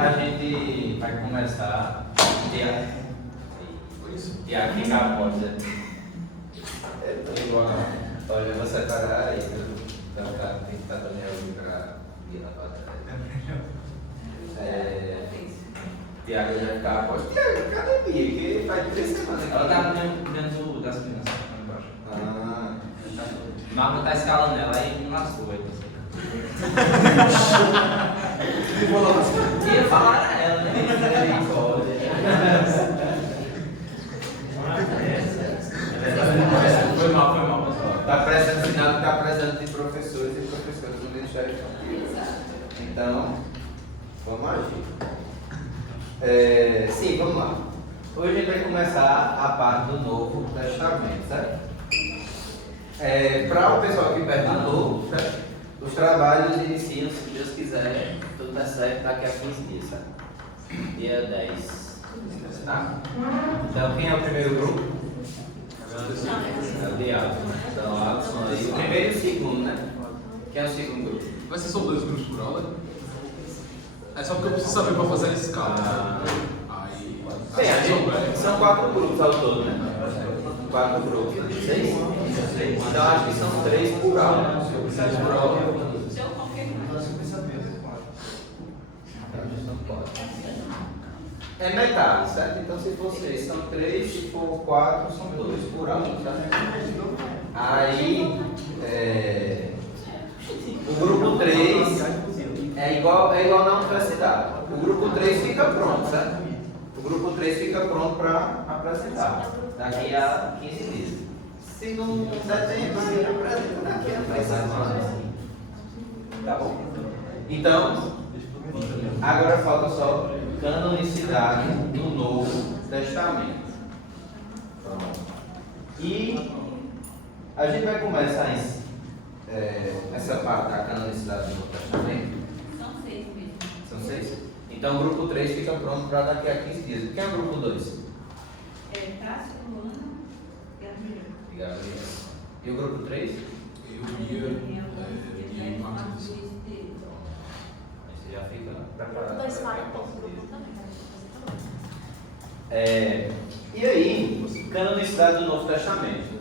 a gente vai começar e a ficar a porta. Olha, você parar aí, então tá, tem que estar também ali para vir na porta. Tiago vai ficar a porta. Tiago, cadê a Bia? Que faz 3 semanas que ela tá dentro das crianças lá embaixo. Marco tá escalando ela aí não lascou aí. Ia falar a ela, né? Foi mal, pessoal. Está prestando sinal que está precisando de professores e professoras no Ministério Infantil. Então, vamos agir. Sim, vamos lá. Hoje a gente vai começar a parte do Novo Testamento, certo? Para o pessoal que perguntou, certo? Os trabalhos iniciam, se Deus quiser, tudo tá certo, daqui a 15 dias, certo? Dia 10. Tá? Então, quem é o primeiro grupo? É o Diácono, né? Então, Alisson aí. O primeiro e o segundo, né? Quem é o segundo grupo? Vai ser só 2 grupos por aula? É só porque eu preciso saber para fazer a escala. Aí. São 4 grupos ao todo, né? 4 grupos. 6? Então acho que são 3 por aula. 6 por aula. É metade, certo? Então se for 6 são 3, se for 4 são 2 por aula, certo? Aí o grupo 3 é igual na universidade. O grupo 3 fica pronto, certo? O grupo 3 fica pronto para apresentar daqui a 15 dias. Se não der tempo, você apresenta daqui a 3 semanas. Tá bom? Então, agora falta só canonicidade do Novo Testamento. E a gente vai começar essa parte da canonicidade do Novo Testamento. São 6 mesmo. São 6? Então o grupo 3 fica pronto para daqui a 15 dias. Quem é o grupo 2? Tássio, Luana e Gabriel. Gabriel. E o grupo 3? Eu, Bia e Marcos. Aí você já fica preparado. 2 para o grupo também. E aí, canonicidade do Novo Testamento.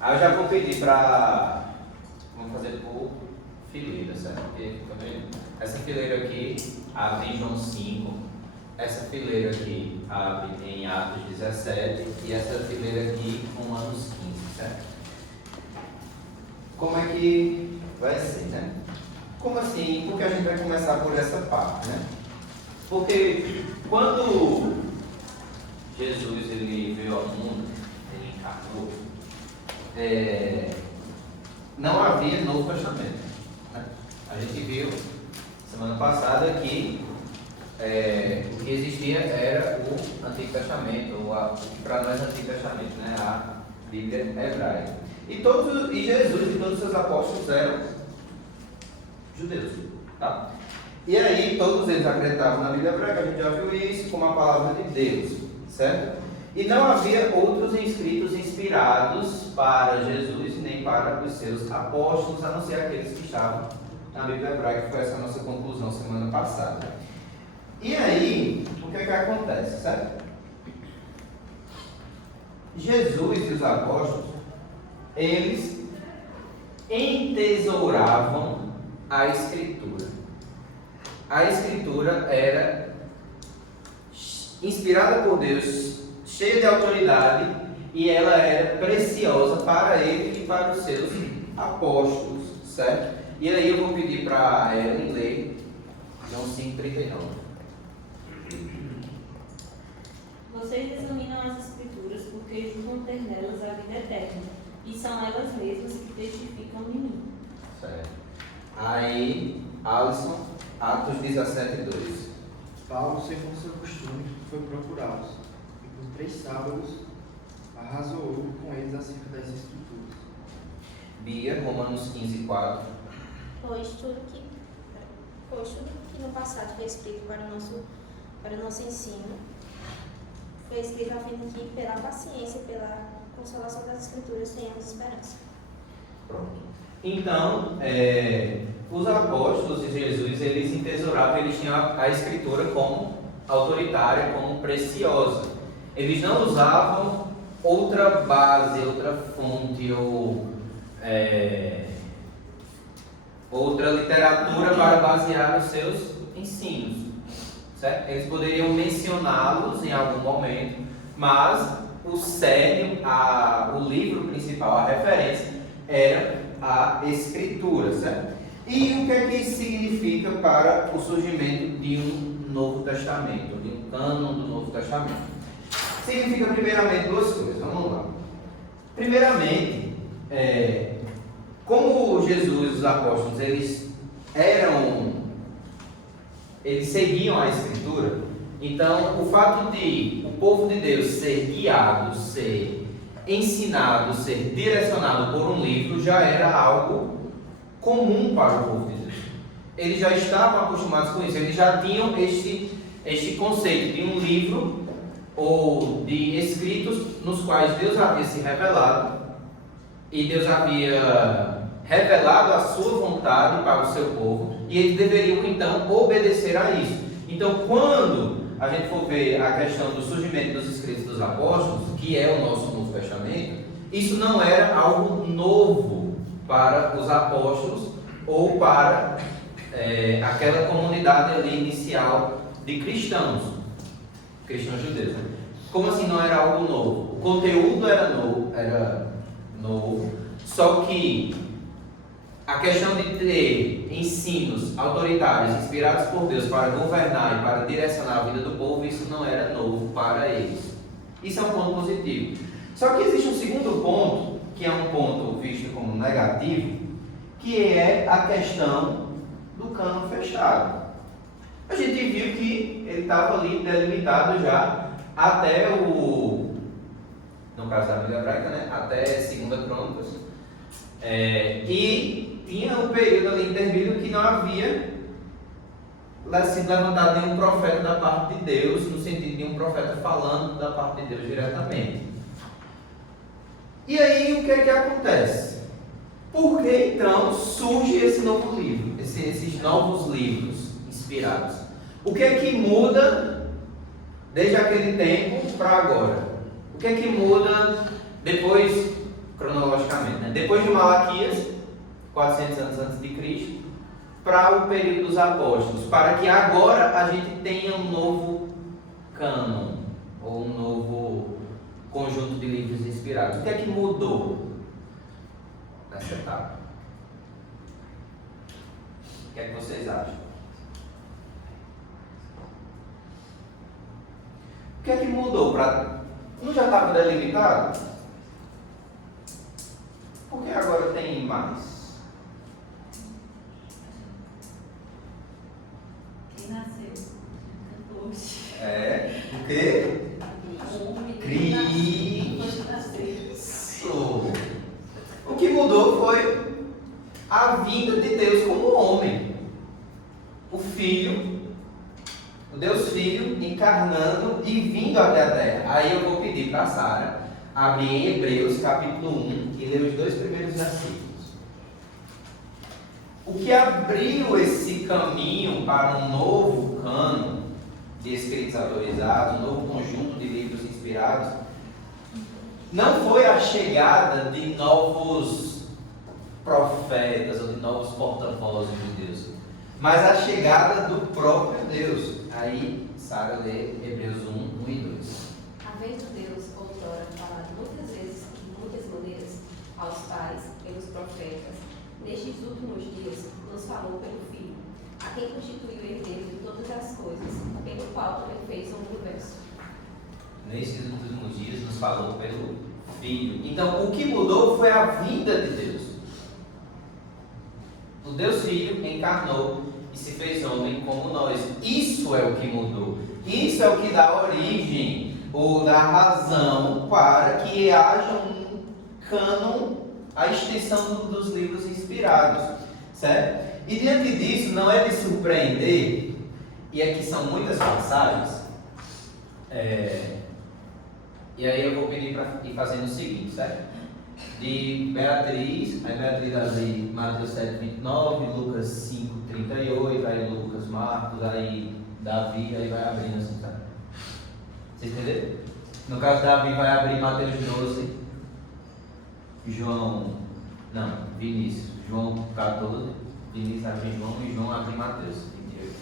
Aí eu já vou pedir para. Vamos fazer por fileira, certo? Porque também essa fileira aqui abre em João 5, essa fileira aqui abre em Atos 17 e essa fileira aqui Romanos 15, certo? Como é que vai ser, né? Como assim? Porque a gente vai começar por essa parte, né? Porque quando Jesus ele veio ao mundo, ele encarnou, não havia Novo Testamento, né? A gente viu semana passada que o que existia era o Antigo Testamento, ou o que para nós é o Antigo Testamento, né? A Bíblia hebraica. E Jesus e todos os seus apóstolos eram judeus, tá? E aí todos eles acreditavam na Bíblia hebraica, a gente já viu isso, como a palavra de Deus, certo? E não havia outros escritos inspirados para Jesus nem para os seus apóstolos, a não ser aqueles que estavam na Bíblia hebraica, que foi essa nossa conclusão semana passada. E aí, o que é que acontece, certo? Jesus e os apóstolos, eles entesouravam a Escritura. A Escritura era inspirada por Deus, cheia de autoridade, e ela era preciosa para ele e para os seus apóstolos, certo? E aí eu vou pedir para a Ellen ler João 5,39. Vocês examinam as Escrituras porque julgam ter nelas a vida eterna, e são elas mesmas que testificam de mim. Certo. Aí, Alisson, Atos 17:2. Paulo, segundo seu costume, foi procurá-los, e por 3 sábados arrazoou com eles acerca das Escrituras. Bia, Romanos 15:4. Pois tudo que no passado foi escrito para o nosso ensino, foi escrito a fim de que, pela paciência e pela consolação das Escrituras, tenhamos esperança. Pronto. Então, os apóstolos de Jesus, eles entesouravam, eles tinham a escritura como autoritária, como preciosa. Eles não usavam outra base, outra fonte ou outra literatura para basear os seus ensinos, certo? Eles poderiam mencioná-los em algum momento, mas o sério, o livro principal, a referência, era a Escritura, certo? E o que é que isso significa para o surgimento de um Novo Testamento, de um cânon do Novo Testamento? Significa primeiramente duas coisas, vamos lá. Primeiramente, como Jesus e os apóstolos, eles seguiam a Escritura, então o fato de o povo de Deus ser guiado, ser ensinado, ser direcionado por um livro, já era algo comum para o povo de Deus. Eles já estavam acostumados com isso, eles já tinham este conceito de um livro ou de escritos nos quais Deus havia se revelado e Deus havia revelado a sua vontade para o seu povo e eles deveriam então obedecer a isso. Então, quando a gente for ver a questão do surgimento dos escritos dos apóstolos, que é o nosso Novo Testamento, isso não era algo novo para os apóstolos ou para aquela comunidade ali inicial de cristãos judeus. Como assim não era algo novo? O conteúdo era novo, só que a questão de ter ensinos autoritários inspirados por Deus para governar e para direcionar a vida do povo, isso não era novo para eles. Isso é um ponto positivo. Só que existe um segundo ponto, que é um ponto visto como negativo, que é a questão do cânon fechado. A gente viu que ele estava ali delimitado já até no caso da Bíblia Hebraica, né? Até 2 Crônicas. E tinha um período ali intermediário que não havia sido levantado nenhum profeta da parte de Deus, no sentido de um profeta falando da parte de Deus diretamente. E aí o que é que acontece? Por que então surge esse novo livro, esses novos livros inspirados? O que é que muda desde aquele tempo para agora? O que é que muda depois, cronologicamente, né? Depois de Malaquias, 400 anos antes de Cristo, para o período dos apóstolos, para que agora a gente tenha um novo cânon, ou um novo conjunto de livros inspirados. O que é que mudou nessa etapa? O que é que vocês acham? O que é que mudou? Não já estava delimitado? Por que agora tem mais? Quem nasceu? Hoje. O quê? Cristo. O que mudou foi a vinda de Deus como homem. O Filho, o Deus Filho encarnando e vindo até a terra. Aí eu vou pedir para a Sara abrir em Hebreus capítulo 1 e ler os 2 primeiros versículos. O que abriu esse caminho para um novo cânon de escritos autorizados, um novo conjunto de livros inspirados, não foi a chegada de novos profetas ou de novos porta-vozes de Deus, mas a chegada do próprio Deus. Aí, Sara lê Hebreus 1, 1 e 2. Havendo Deus outrora falado muitas vezes e de muitas maneiras aos pais pelos profetas, nestes últimos dias nos falou pelo Filho, a quem constituiu herdeiro de todas as coisas, pelo qual também fez o universo. Nesses últimos dias nos falou pelo Filho. Então, o que mudou foi a vinda de Deus. O Deus Filho encarnou e se fez homem como nós. Isso é o que mudou. Isso é o que dá origem ou dá razão para que haja um cânon, a extensão dos livros inspirados, certo? E diante disso, não é de surpreender, e aqui são muitas passagens, e aí eu vou pedir para ir fazendo o seguinte, certo? de Beatriz, aí Beatriz ali, Mateus 7, 29, Lucas 5, 38, aí Lucas, Marcos, aí Davi, aí vai abrindo assim, sabe? Vocês entenderam? No caso, Davi vai abrir Mateus 12, Vinícius, João 14, Vinícius abre João e João abre Mateus 28.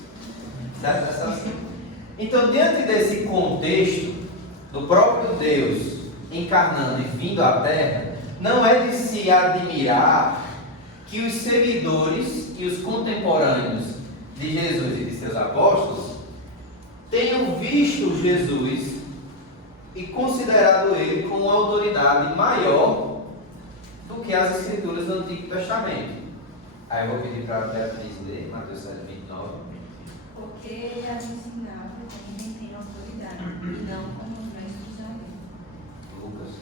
Certo? Então, diante desse contexto do próprio Deus encarnando e vindo à Terra, não é de se admirar que os seguidores e os contemporâneos de Jesus e de seus apóstolos tenham visto Jesus e considerado ele como uma autoridade maior do que as Escrituras do Antigo Testamento. Aí eu vou pedir para a Beatriz ler Mateus 7, 29. Porque ele as ensinava como quem tem autoridade, e não como os mestres da lei. Lucas.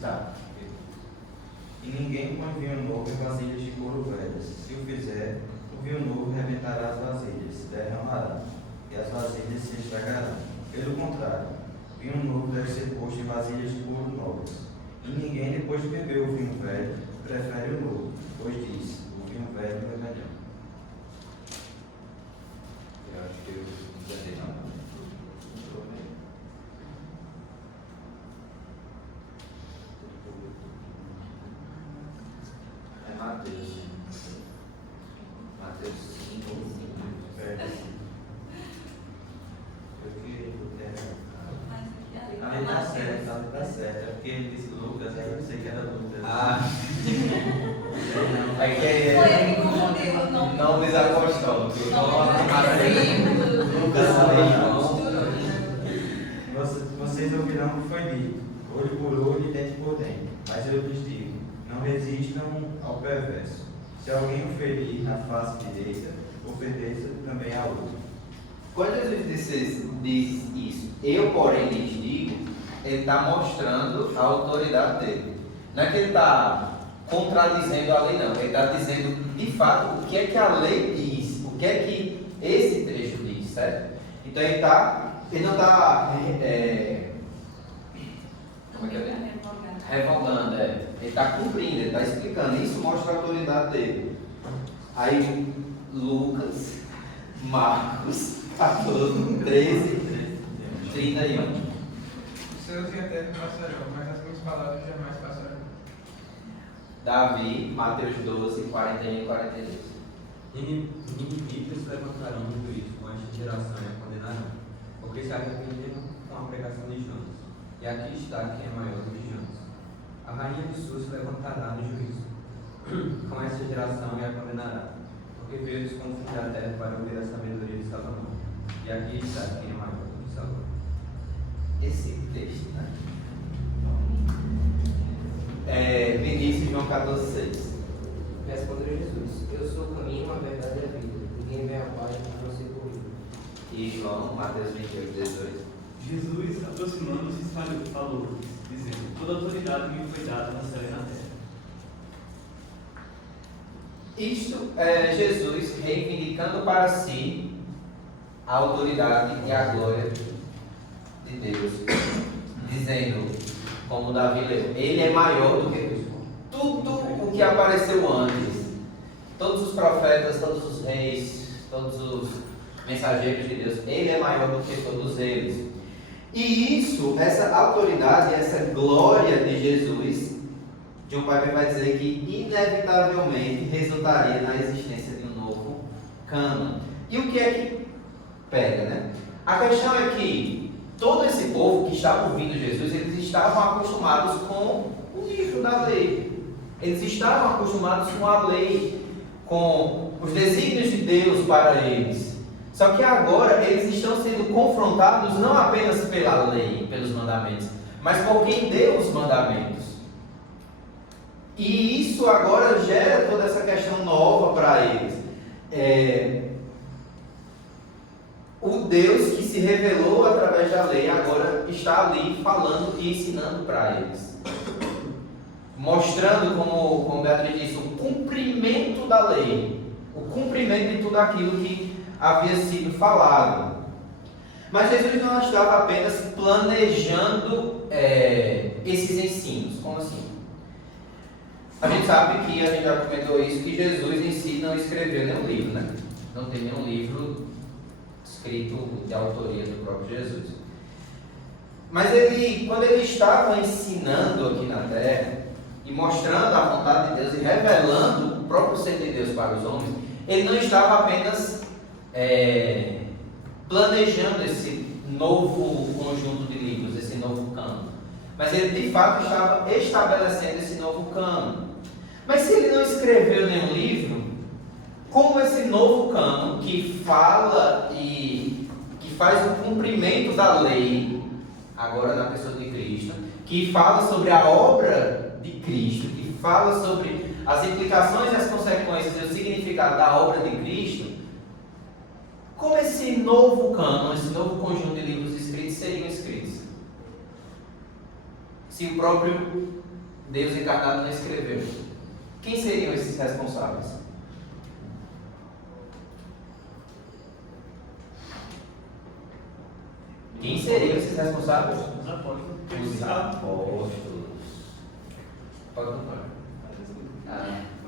Tá. E ninguém põe vinho novo em vasilhas de couro velhas. Se o fizer, o vinho novo rebentará as vasilhas, se derramará, e as vasilhas se estragarão. Pelo contrário, vinho novo deve ser posto em vasilhas de couro novas. E ninguém, depois de beber o vinho velho, prefere o novo, pois diz: o vinho velho é melhor. Eu acho que eu entendi, não. É Mateus 5. Ele tá certo, tá certo. É porque ele disse Lucas, aí eu pensei que era Lucas. É que Foi ele que confundiu, não. nomes apostólicos. Vocês ouvirão o que foi dito: olho por olho e dente por dente. Mas eu lhes digo: não resistam ao perverso. Se alguém o ferir na face direita, ofereça também a outra. Quando Jesus diz isso, eu porém lhes digo, ele está mostrando a autoridade dele. Não é que ele está contradizendo a lei, não. Ele está dizendo de fato o que é que a lei diz, o que é que esse trecho diz, certo? Então ele não está revogando, ele está cumprindo, ele está explicando. Isso mostra a autoridade dele. Aí Lucas, Marcos 14, 13, 31. Os seus e a terra passarão, mas as minhas palavras jamais passarão. Davi, Mateus 12, 41 e 42. Inimigos se levantarão no juízo com esta geração e a condenarão, porque se arrependeram com a pregação de Jonas. E aqui está quem é maior do que Jonas. A rainha de Sul se levantará no juízo com esta geração e a condenará, porque veio desconfundir a terra para ouvir a sabedoria de Salomão. E aqui está quem é maior do que Salomão. Esse texto, né? Vinícius, João 14, 6. Respondeu Jesus: eu sou o caminho, a verdade e a vida. Ninguém vem ao Pai a não ser por mim. E João, Mateus 28, 18. Jesus, aproximando-se, falou, dizendo: toda autoridade me foi dada no céu e na terra. Isto é Jesus reivindicando para si a autoridade e a glória de Deus, dizendo, como Davi leu, ele é maior do que tudo o que apareceu antes. Todos os profetas, todos os reis, todos os mensageiros de Deus, ele é maior do que todos eles. E isso, essa autoridade, essa glória de Jesus, John Piper vai dizer que inevitavelmente resultaria na existência de um novo cânon. E o que é que pega, né? A questão é que todo esse povo que estava ouvindo Jesus, eles estavam acostumados com o livro da lei. Eles estavam acostumados com a lei, com os desígnios de Deus para eles. Só que agora eles estão sendo confrontados não apenas pela lei, pelos mandamentos, mas por quem deu os mandamentos. E isso agora gera toda essa questão nova para eles. O Deus que se revelou através da lei agora está ali falando e ensinando para eles. Mostrando, como Beatriz disse, o cumprimento da lei. O cumprimento de tudo aquilo que havia sido falado. Mas Jesus não estava apenas planejando esses ensinos. Como assim? A gente sabe que, a gente já comentou isso, que Jesus em si não escreveu nenhum livro, né? Não tem nenhum livro escrito de autoria do próprio Jesus. Mas quando ele estava ensinando aqui na terra, e mostrando a vontade de Deus e revelando o próprio ser de Deus para os homens, ele não estava apenas planejando esse novo conjunto de livros, esse novo cano, mas ele de fato estava estabelecendo esse novo cano. Mas se ele não escreveu nenhum livro, como esse novo cano que fala e que faz o cumprimento da lei, agora na pessoa de Cristo, que fala sobre a obra de Cristo, que fala sobre as implicações e as consequências e o significado da obra de Cristo, como esse novo cânon, esse novo conjunto de livros escritos seriam escritos? Se o próprio Deus encarnado não escreveu, quem seriam esses responsáveis? Quem seriam esses responsáveis? Os apóstolos. Os apóstolos. Pode continuar.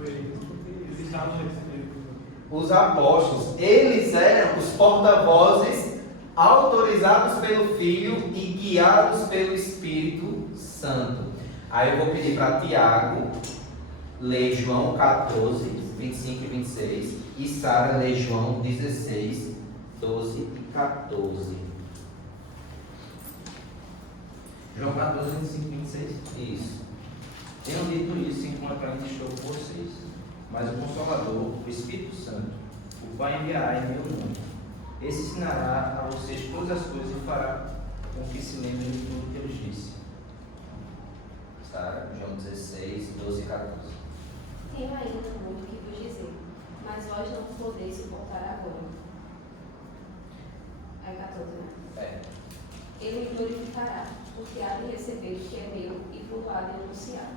Eles estavam já escrevendo. Os apóstolos, eles eram os porta-vozes autorizados pelo Filho e guiados pelo Espírito Santo. Aí eu vou pedir para Tiago ler João 14, 25 e 26 e Sara ler João 16, 12 e 14. João 14, 25 e 26. Isso. Tenho dito isso enquanto ainda estou com vocês. Mas o Consolador, o Espírito Santo, o Pai enviará em meu nome. Esse ensinará a vocês todas as coisas e fará com que se lembrem de tudo que eu lhes disse. Sara, João 16, 12 e 14. Tenho ainda muito que vos dizer, mas vós não podeis suportar agora. Aí 14, né? Ele me glorificará, porque há de receber o que é meu e vos há de anunciar.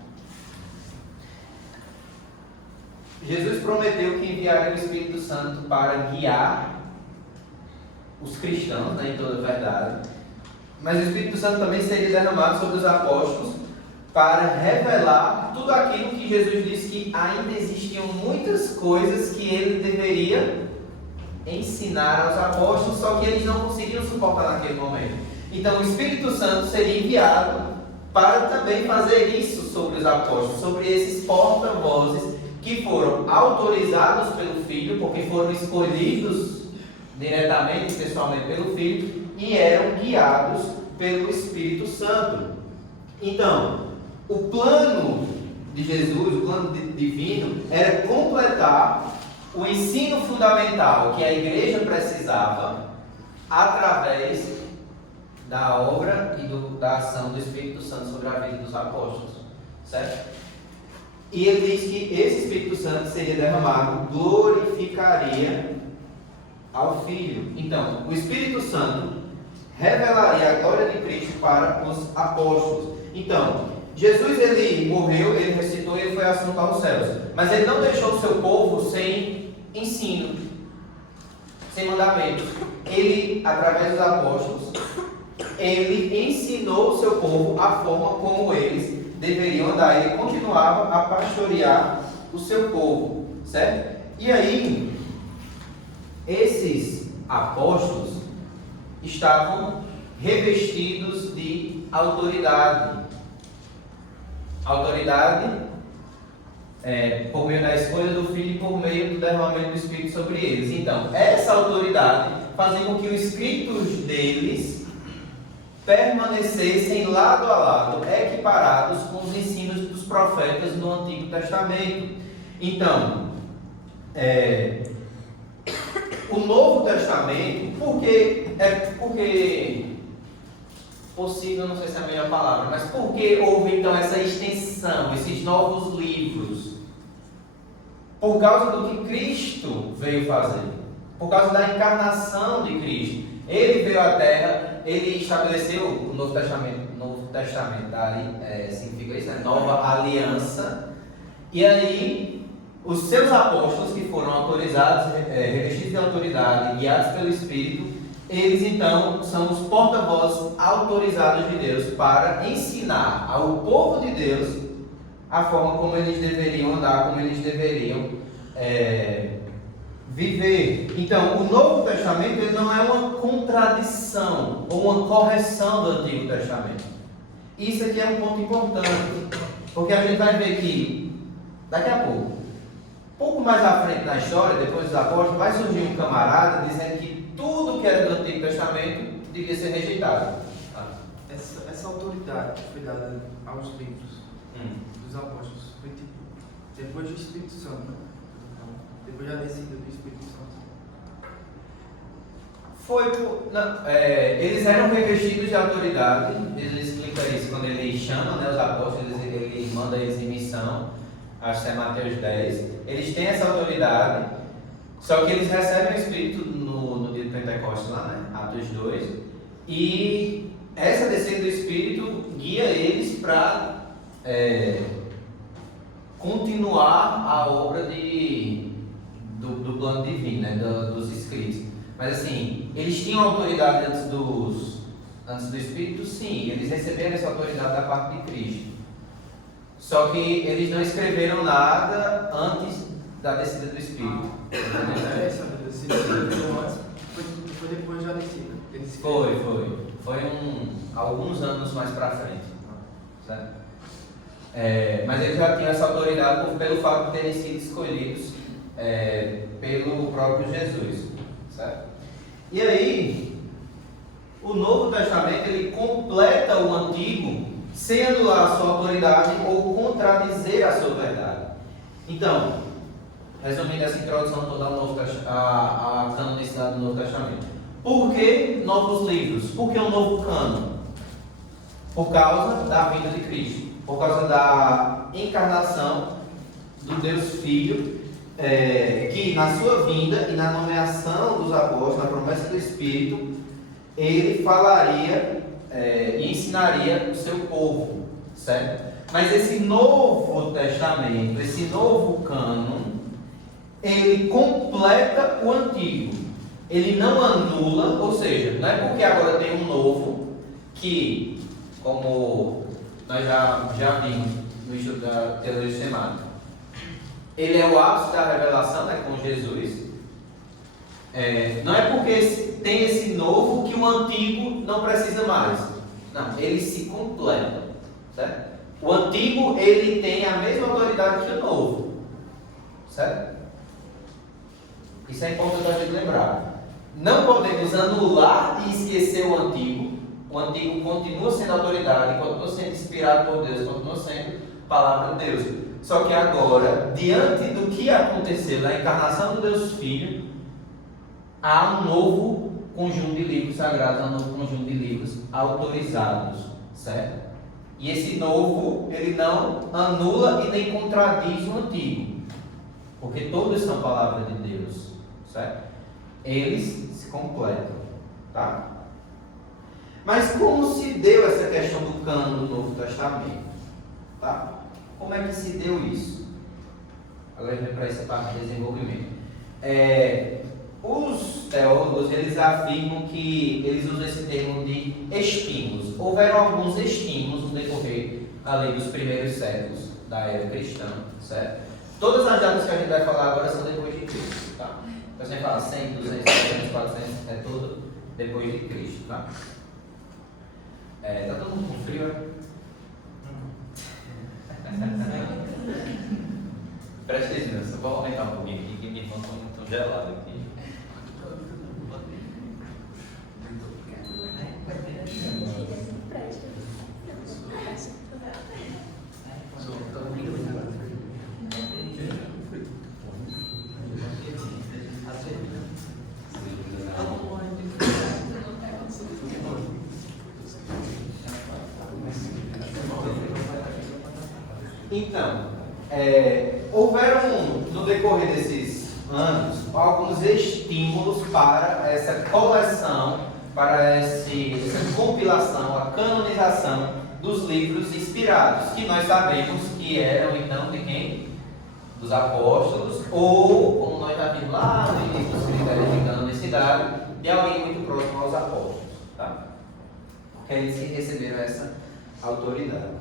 Jesus prometeu que enviaria o Espírito Santo para guiar os cristãos, né, em toda a verdade. Mas o Espírito Santo também seria derramado sobre os apóstolos para revelar tudo aquilo que Jesus disse que ainda existiam muitas coisas que ele deveria ensinar aos apóstolos, só que eles não conseguiam suportar naquele momento. Então o Espírito Santo seria enviado para também fazer isso sobre os apóstolos, sobre esses porta-vozes que foram autorizados pelo Filho, porque foram escolhidos diretamente, pessoalmente pelo Filho, e eram guiados pelo Espírito Santo. Então, o plano de Jesus, o plano divino, era completar o ensino fundamental que a igreja precisava através da obra e da ação do Espírito Santo sobre a vida dos apóstolos, certo? E ele diz que esse Espírito Santo seria derramado, glorificaria ao Filho. Então, o Espírito Santo revelaria a glória de Cristo para os apóstolos. Então, Jesus, ele morreu, ele ressuscitou e ele foi assunto aos céus. Mas ele não deixou o seu povo sem ensino, sem mandamentos. Ele, através dos apóstolos, ele ensinou o seu povo a forma como eles deveriam andar. Ele continuava a pastorear o seu povo, certo? E aí, esses apóstolos estavam revestidos de autoridade. Autoridade por meio da escolha do Filho e por meio do derramamento do Espírito sobre eles. Então, essa autoridade fazia com que os escritos deles permanecessem lado a lado, equiparados com os ensinos dos profetas do Antigo Testamento. Então, o Novo Testamento, porque possível, não sei se é a melhor palavra, mas por que houve então essa extensão, esses novos livros? Por causa do que Cristo veio fazer, por causa da encarnação de Cristo. Ele veio à Terra, ele estabeleceu o Novo Testamento significa isso, né? Nova aliança. E aí, os seus apóstolos que foram autorizados, revestidos de autoridade, guiados pelo Espírito, eles então são os porta-vozes autorizados de Deus para ensinar ao povo de Deus a forma como eles deveriam andar, como eles deveriam viver. Então, o Novo Testamento ele não é uma contradição ou uma correção do Antigo Testamento. Isso aqui é um ponto importante, porque a gente vai ver que daqui a pouco mais à frente na história, depois dos apóstolos, vai surgir um camarada dizendo que tudo que era do Antigo Testamento devia ser rejeitado. Essa autoridade que foi dada aos livros dos apóstolos foi tipo depois do Espírito Santo, né? Então, depois da descida do Espírito Santo. Eles eram revestidos de autoridade. Ele explica isso quando ele chama, né, os apóstolos, ele manda eles em missão. Acho que é Mateus 10. Eles têm essa autoridade, só que eles recebem o Espírito no dia de Pentecostes lá, né? Atos 2. E essa descida do Espírito guia eles para continuar a obra do plano divino, né? Dos escritos. Mas assim, eles tinham autoridade antes do Espírito? Sim, eles receberam essa autoridade da parte de Cristo. Só que eles não escreveram nada antes da descida do Espírito. Foi depois da descida. Foi alguns anos mais para frente. Certo? Mas eles já tinham essa autoridade pelo fato de terem sido escolhidos pelo próprio Jesus. Certo? E aí, o Novo Testamento ele completa o Antigo sem anular a sua autoridade ou contradizer a sua verdade. Então, resumindo essa introdução toda à canonicidade do Novo Testamento. Por que novos livros? Por que um novo cânon? Por causa da vinda de Cristo, por causa da encarnação do Deus Filho, que na sua vinda e na nomeação dos apóstolos, na promessa do Espírito, ele falaria e ensinaria o seu povo, certo? Mas esse Novo Testamento, esse novo cânon, ele completa o Antigo. Ele não anula, ou seja, não é porque agora tem um novo que, como nós já vimos no estudo da teologia sistemática, ele é o ápice da revelação, né, com Jesus. Não é porque tem esse novo que o antigo não precisa mais. Não, ele se completa, certo? O antigo ele tem a mesma autoridade que o novo, certo? Isso é importante a gente lembrar. Não podemos anular e esquecer o antigo. O antigo continua sendo autoridade, continua sendo inspirado por Deus, continua sendo palavra de Deus. Só que agora, diante do que aconteceu na encarnação do Deus Filho, há um novo conjunto de livros sagrados, um novo conjunto de livros autorizados, certo? E esse novo, ele não anula e nem contradiz o antigo, porque todos são palavra de Deus, certo? Eles se completam, tá? Mas como se deu essa questão do cânon do Novo Testamento, tá? Como é que se deu isso? Agora a gente vai para essa parte de desenvolvimento. Os teólogos, eles afirmam que eles usam esse termo de estímulos. Houveram alguns estímulos no decorrer ali dos primeiros séculos da era cristã, certo? Todas as datas que a gente vai falar agora são depois de Cristo, tá? Então você fala 100, 200, 300, 400, é tudo depois de Cristo, tá? Tá todo mundo com frio, é? Presta atenção, só vou aumentar um pouquinho aqui, que minha irmã está tão gelada aqui. Então, houveram no decorrer desses anos alguns estímulos para essa coleção, para essa compilação, a canonização dos livros inspirados, que nós sabemos que eram então de quem? dos apóstolos, ou, como nós já vimos lá no início dos critérios de canonicidade, de alguém muito próximo aos apóstolos. Tá? Porque eles receberam essa autoridade.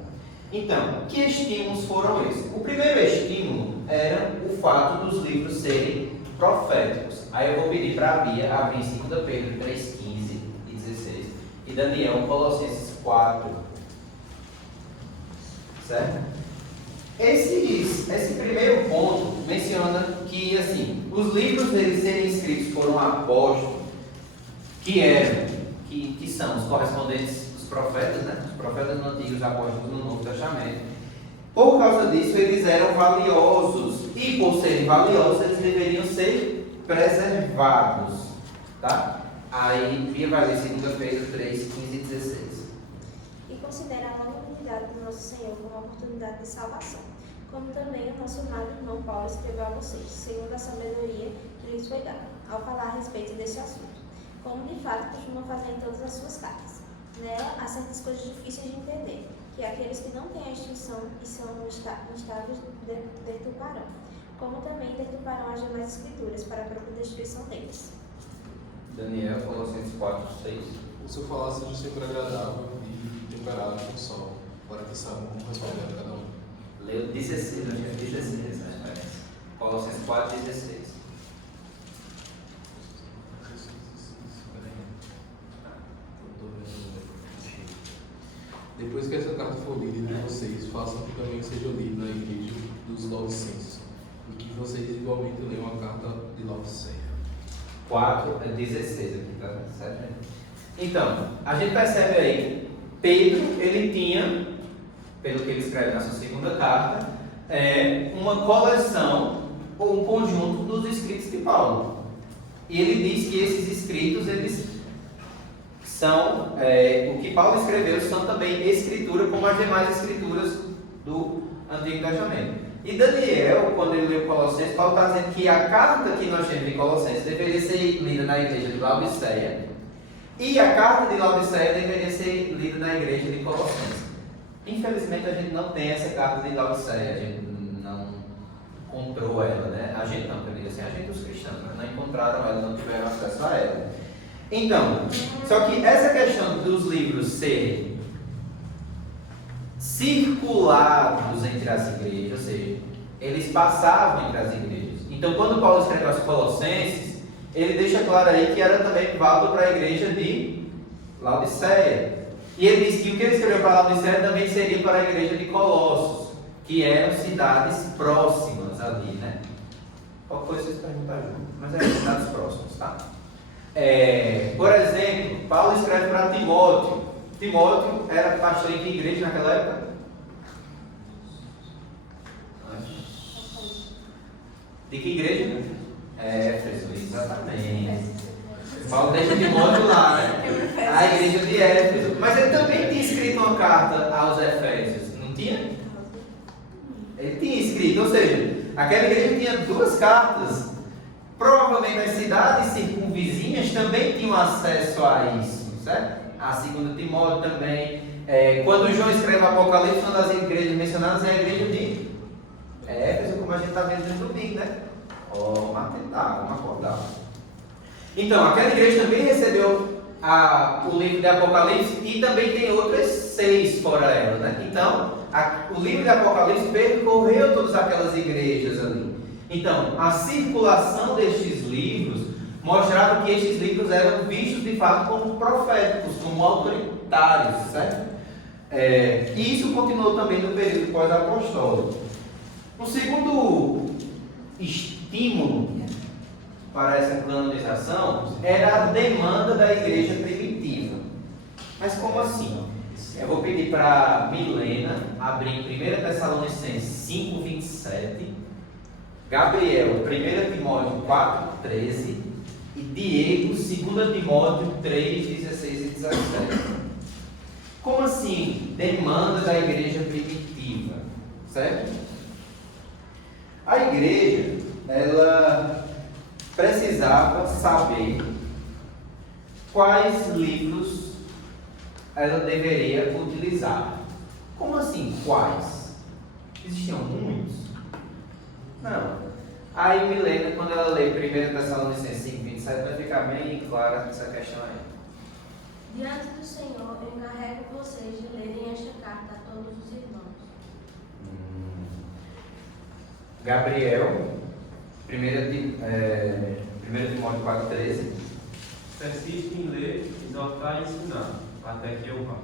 Então, que estímulos foram esses? O primeiro estímulo era o fato dos livros serem proféticos. Aí eu vou pedir para a Bia abrir em 2 Pedro 3, 15 e 16 e Daniel Colossenses 4. Certo? Esse primeiro ponto menciona que assim, os livros deles serem escritos por um apóstolo, que são os correspondentes dos profetas, né? Os profetas no Antigo e os apóstolos no Novo Testamento. Por causa disso, eles eram valiosos, e por serem valiosos, eles deveriam ser preservados. Tá? Aí, Bia vai ler 2 Pedro 3, 15 e 16. E considerar a longanimidade do nosso Senhor como uma oportunidade de salvação, como também o nosso amado irmão Paulo escreveu a vocês, segundo a sabedoria que lhes foi dada, ao falar a respeito desse assunto, como de fato costumam fazer em todas as suas cartas. Nela há certas coisas difíceis de entender, que aqueles que não têm a instrução e são instáveis deturparão, como também deturparão as demais escrituras para a própria destruição deles. Daniel, Colossenses 4, 6. O seu falar seja sempre agradável e temperado com o sol, para que saibam como responder a cada um. Leu 16, eu tinha 16, né? Parece. Colossenses 4, 16. Depois que essa carta for lida de vocês, façam que também seja lida na igreja dos Laodicenses, e que vocês igualmente leiam a carta de Laodiceia. 4, 16 aqui, tá certo? Então, a gente percebe aí, Pedro, ele tinha, pelo que ele escreve na sua segunda carta, uma coleção ou um conjunto dos escritos de Paulo. E ele diz que esses escritos, eles são, o que Paulo escreveu, são também escritura como as demais escrituras do Antigo Testamento. E Daniel, quando ele leu Colossenses, Paulo está dizendo que a carta que nós temos de Colossenses deveria ser lida na igreja de Laodiceia, e a carta de Laodiceia deveria ser lida na igreja de Colossenses. Infelizmente a gente não tem essa carta de Laodiceia, a gente não encontrou ela, né? A gente não, eu digo assim, a gente os cristãos, né? Não encontraram ela, não tiveram acesso a ela. Então, só que essa questão dos livros serem circulados entre as igrejas, ou seja, eles passavam entre as igrejas. Então, quando Paulo escreve aos Colossenses, ele deixa claro aí que era também válido para a igreja de Laodiceia. E ele diz que o que ele escreveu para Laodiceia também seria para a igreja de Colossos, que eram cidades próximas ali, né? Qual coisa vocês perguntaram junto? Mas eram cidades próximas, tá? Por exemplo, Paulo escreve para Timóteo. Timóteo era pastor em que igreja naquela época? De que igreja? Éfeso, exatamente. Paulo deixa Timóteo lá, né? A igreja de Éfeso. Mas ele também tinha escrito uma carta aos Efésios, não tinha? Ele tinha escrito, ou seja, aquela igreja tinha 2 cartas. Provavelmente as cidades circunvizinhas também tinham acesso a isso, certo? A 2 Timóteo também. Quando João escreve Apocalipse, uma das igrejas mencionadas é a igreja de Éfeso, como a gente está vendo no domingo, né? Vamos atentar, vamos acordar. Então, aquela igreja também recebeu o livro de Apocalipse e também tem outras 6 fora ela, né? Então, o livro de Apocalipse percorreu todas aquelas igrejas ali. Então, a circulação destes livros mostrava que estes livros eram vistos de fato como proféticos, como autoritários, certo? E isso continuou também no período pós-apostólico. O segundo estímulo para essa canonização era a demanda da igreja primitiva. Mas como assim? Eu vou pedir para Milena abrir em 1 Tessalonicenses 5, 27, Gabriel, 1 Timóteo 4, 13 e Diego, 2 Timóteo 3, 16 e 17. Como assim? Demanda da igreja primitiva, certo? A igreja, ela precisava saber quais livros ela deveria utilizar. Como assim, quais? Existiam muitos? Não. Aí Milena, quando ela lê 1 Tessalonicenses 5:27, vai ficar bem clara essa questão aí. Diante do Senhor, eu encarrego vocês de lerem esta carta a todos os irmãos. Gabriel, 1 Timóteo 4:13. Persiste em ler, exortar e ensinar, até que eu vá.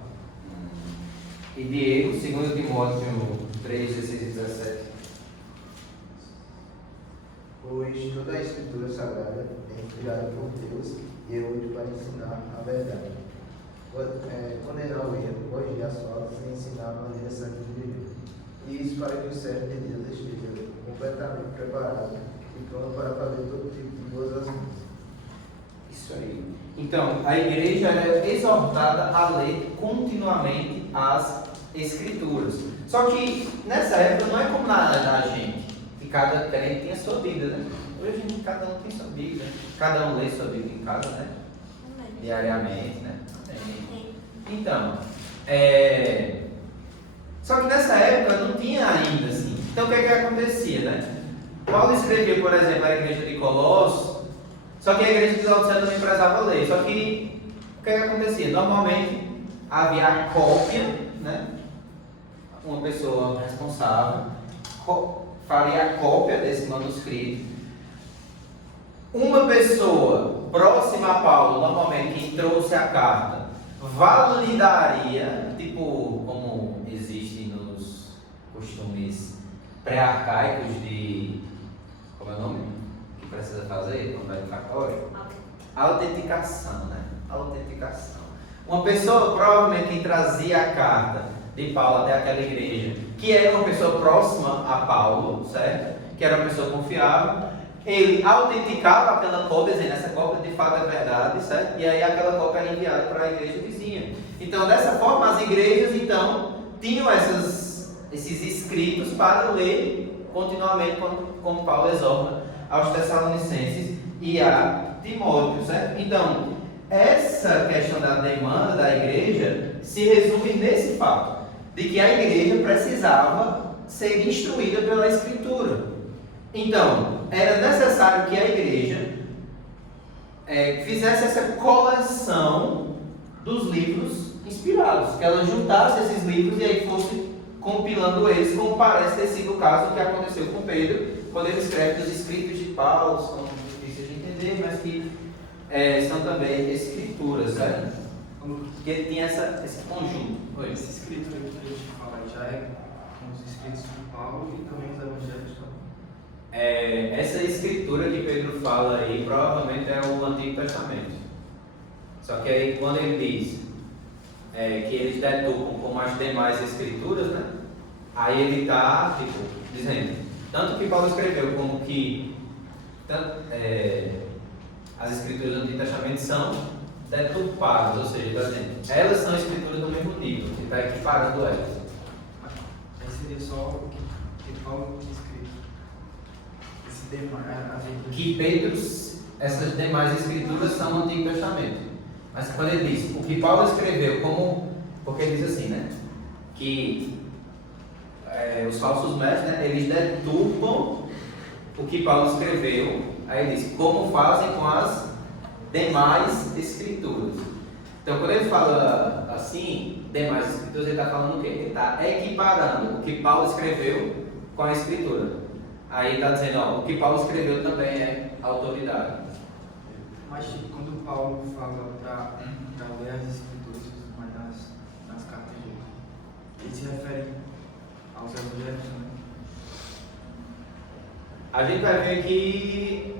E Diego, 2 Timóteo 3:16 e 17. Pois toda a Escritura Sagrada é inspirada por Deus e é útil para ensinar a verdade, condenar o erro, corrigir as faltas e ensinar a maneira certa de viver. E isso para que o servo de Deus esteja completamente preparado e pronto para fazer todo tipo de boas ações. Isso aí. Então, a igreja era exortada a ler continuamente as Escrituras. Só que nessa época não é como na gente, que cada crente tinha sua Bíblia, né? Hoje cada um tem sua Bíblia, cada um lê sua Bíblia em casa, né? Diariamente, né? Então, só que nessa época não tinha ainda assim. Então o que é que acontecia, né? Paulo escreveu, por exemplo, a igreja de Colossos, só que a igreja de Laodiceia também prezava ler. Só que o que é que acontecia? Normalmente havia a cópia, né? Uma pessoa responsável faria a cópia desse manuscrito. Uma pessoa próxima a Paulo, normalmente quem trouxe a carta, validaria, tipo como existe nos costumes pré-arcaicos de, como é o nome que precisa fazer quando vai no cartório? Autenticação, né? Autenticação. Uma pessoa, provavelmente quem trazia a carta de Paulo até aquela igreja, que era uma pessoa próxima a Paulo, certo? Que era uma pessoa confiável, ele autenticava aquela cópia, dizendo essa cópia de fato é verdade, certo? E aí aquela cópia era enviada para a igreja vizinha. Então, dessa forma, as igrejas, então, tinham esses escritos para ler continuamente, como Paulo exorta aos Tessalonicenses e a Timóteo, certo? Então, essa questão da demanda da igreja se resume nesse fato, de que a igreja precisava ser instruída pela Escritura. Então, era necessário que a igreja fizesse essa coleção dos livros inspirados, que ela juntasse esses livros e aí fosse compilando eles, como parece ter sido o caso que aconteceu com Pedro, quando ele escreve os escritos de Paulo, são difíceis de entender, mas que são também escrituras, certo? Porque ele tinha esse conjunto. Esse escrito que a gente fala já é com os escritos de Paulo e também os evangelhos também. Essa escritura que Pedro fala aí provavelmente é o Antigo Testamento. Só que aí quando ele diz que eles deturpam como as demais escrituras, né? Aí ele está dizendo, tanto que Paulo escreveu como que as escrituras do Antigo Testamento são deturpadas, ou seja, está dizendo, elas são escrituras do mesmo nível, que está equiparando elas. Aí seria só o que Paulo tinha escrito. Esse demais, que Pedro, essas demais escrituras são o Antigo Testamento. Mas quando ele diz o que Paulo escreveu, porque ele diz assim, né? Que os falsos mestres, né? Eles deturpam o que Paulo escreveu. Aí ele diz, como fazem com as demais escrituras. Então, quando ele fala assim, demais escrituras, ele está falando o quê? Ele está equiparando o que Paulo escreveu com a escritura. Aí ele está dizendo, ó, o que Paulo escreveu também é autoridade. Mas quando Paulo fala para ler as escrituras, mas nas cartas dele, ele se refere aos evangelhos também. A gente vai ver que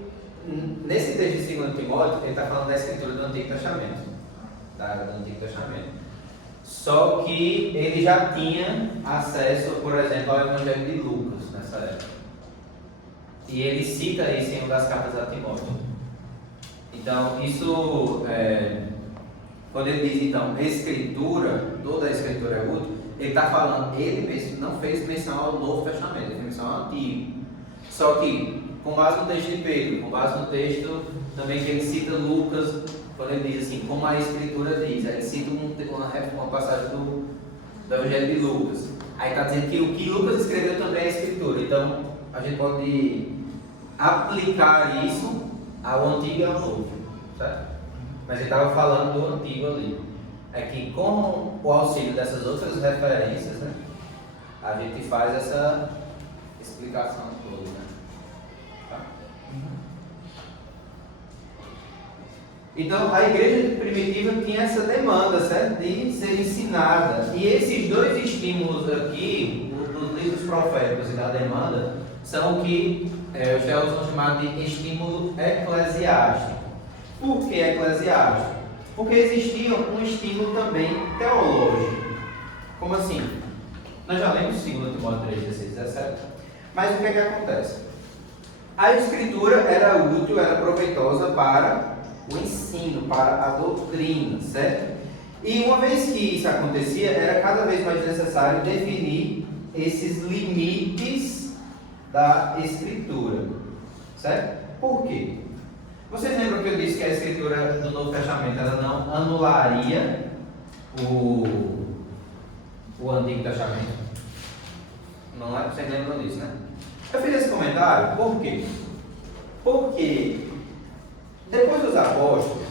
nesse texto de 2 Timóteo, ele está falando da escritura do Antigo Testamento. Do Antigo Testamento. Só que ele já tinha acesso, por exemplo, ao Evangelho de Lucas nessa época. E ele cita isso em uma das cartas a Timóteo. Então, isso, quando ele diz, então, escritura, toda a escritura é útil, ele está falando, ele mesmo não fez menção ao Novo Testamento, ele fez menção ao Antigo. Só que, com base no texto de Pedro, com base no texto também que ele cita Lucas, quando ele diz assim, como a Escritura diz, aí ele cita uma passagem do Evangelho de Lucas. Aí está dizendo que o que Lucas escreveu também é a Escritura. Então, a gente pode aplicar isso ao antigo e ao novo, certo? Mas ele estava falando do antigo ali. É que com o auxílio dessas outras referências, né, a gente faz essa explicação toda, né? Tá? Então, a igreja primitiva tinha essa demanda, certo? De ser ensinada. E esses dois estímulos aqui, dos livros proféticos e da demanda, são o que os teólogos vão chamar de estímulo eclesiástico. Por que eclesiástico? Porque existia um estímulo também teológico. Como assim? Nós já lemos 2 Timóteo 3, 16, 17. Mas o que é que acontece? A escritura era útil, era proveitosa para o ensino, para a doutrina, certo? E uma vez que isso acontecia, era cada vez mais necessário definir esses limites da escritura, certo? Por quê? Vocês lembram que eu disse que a escritura do Novo Testamento ela não anularia o Antigo Testamento? Não é? Vocês lembram disso, né? Eu fiz esse comentário, por quê? Porque depois dos apóstolos,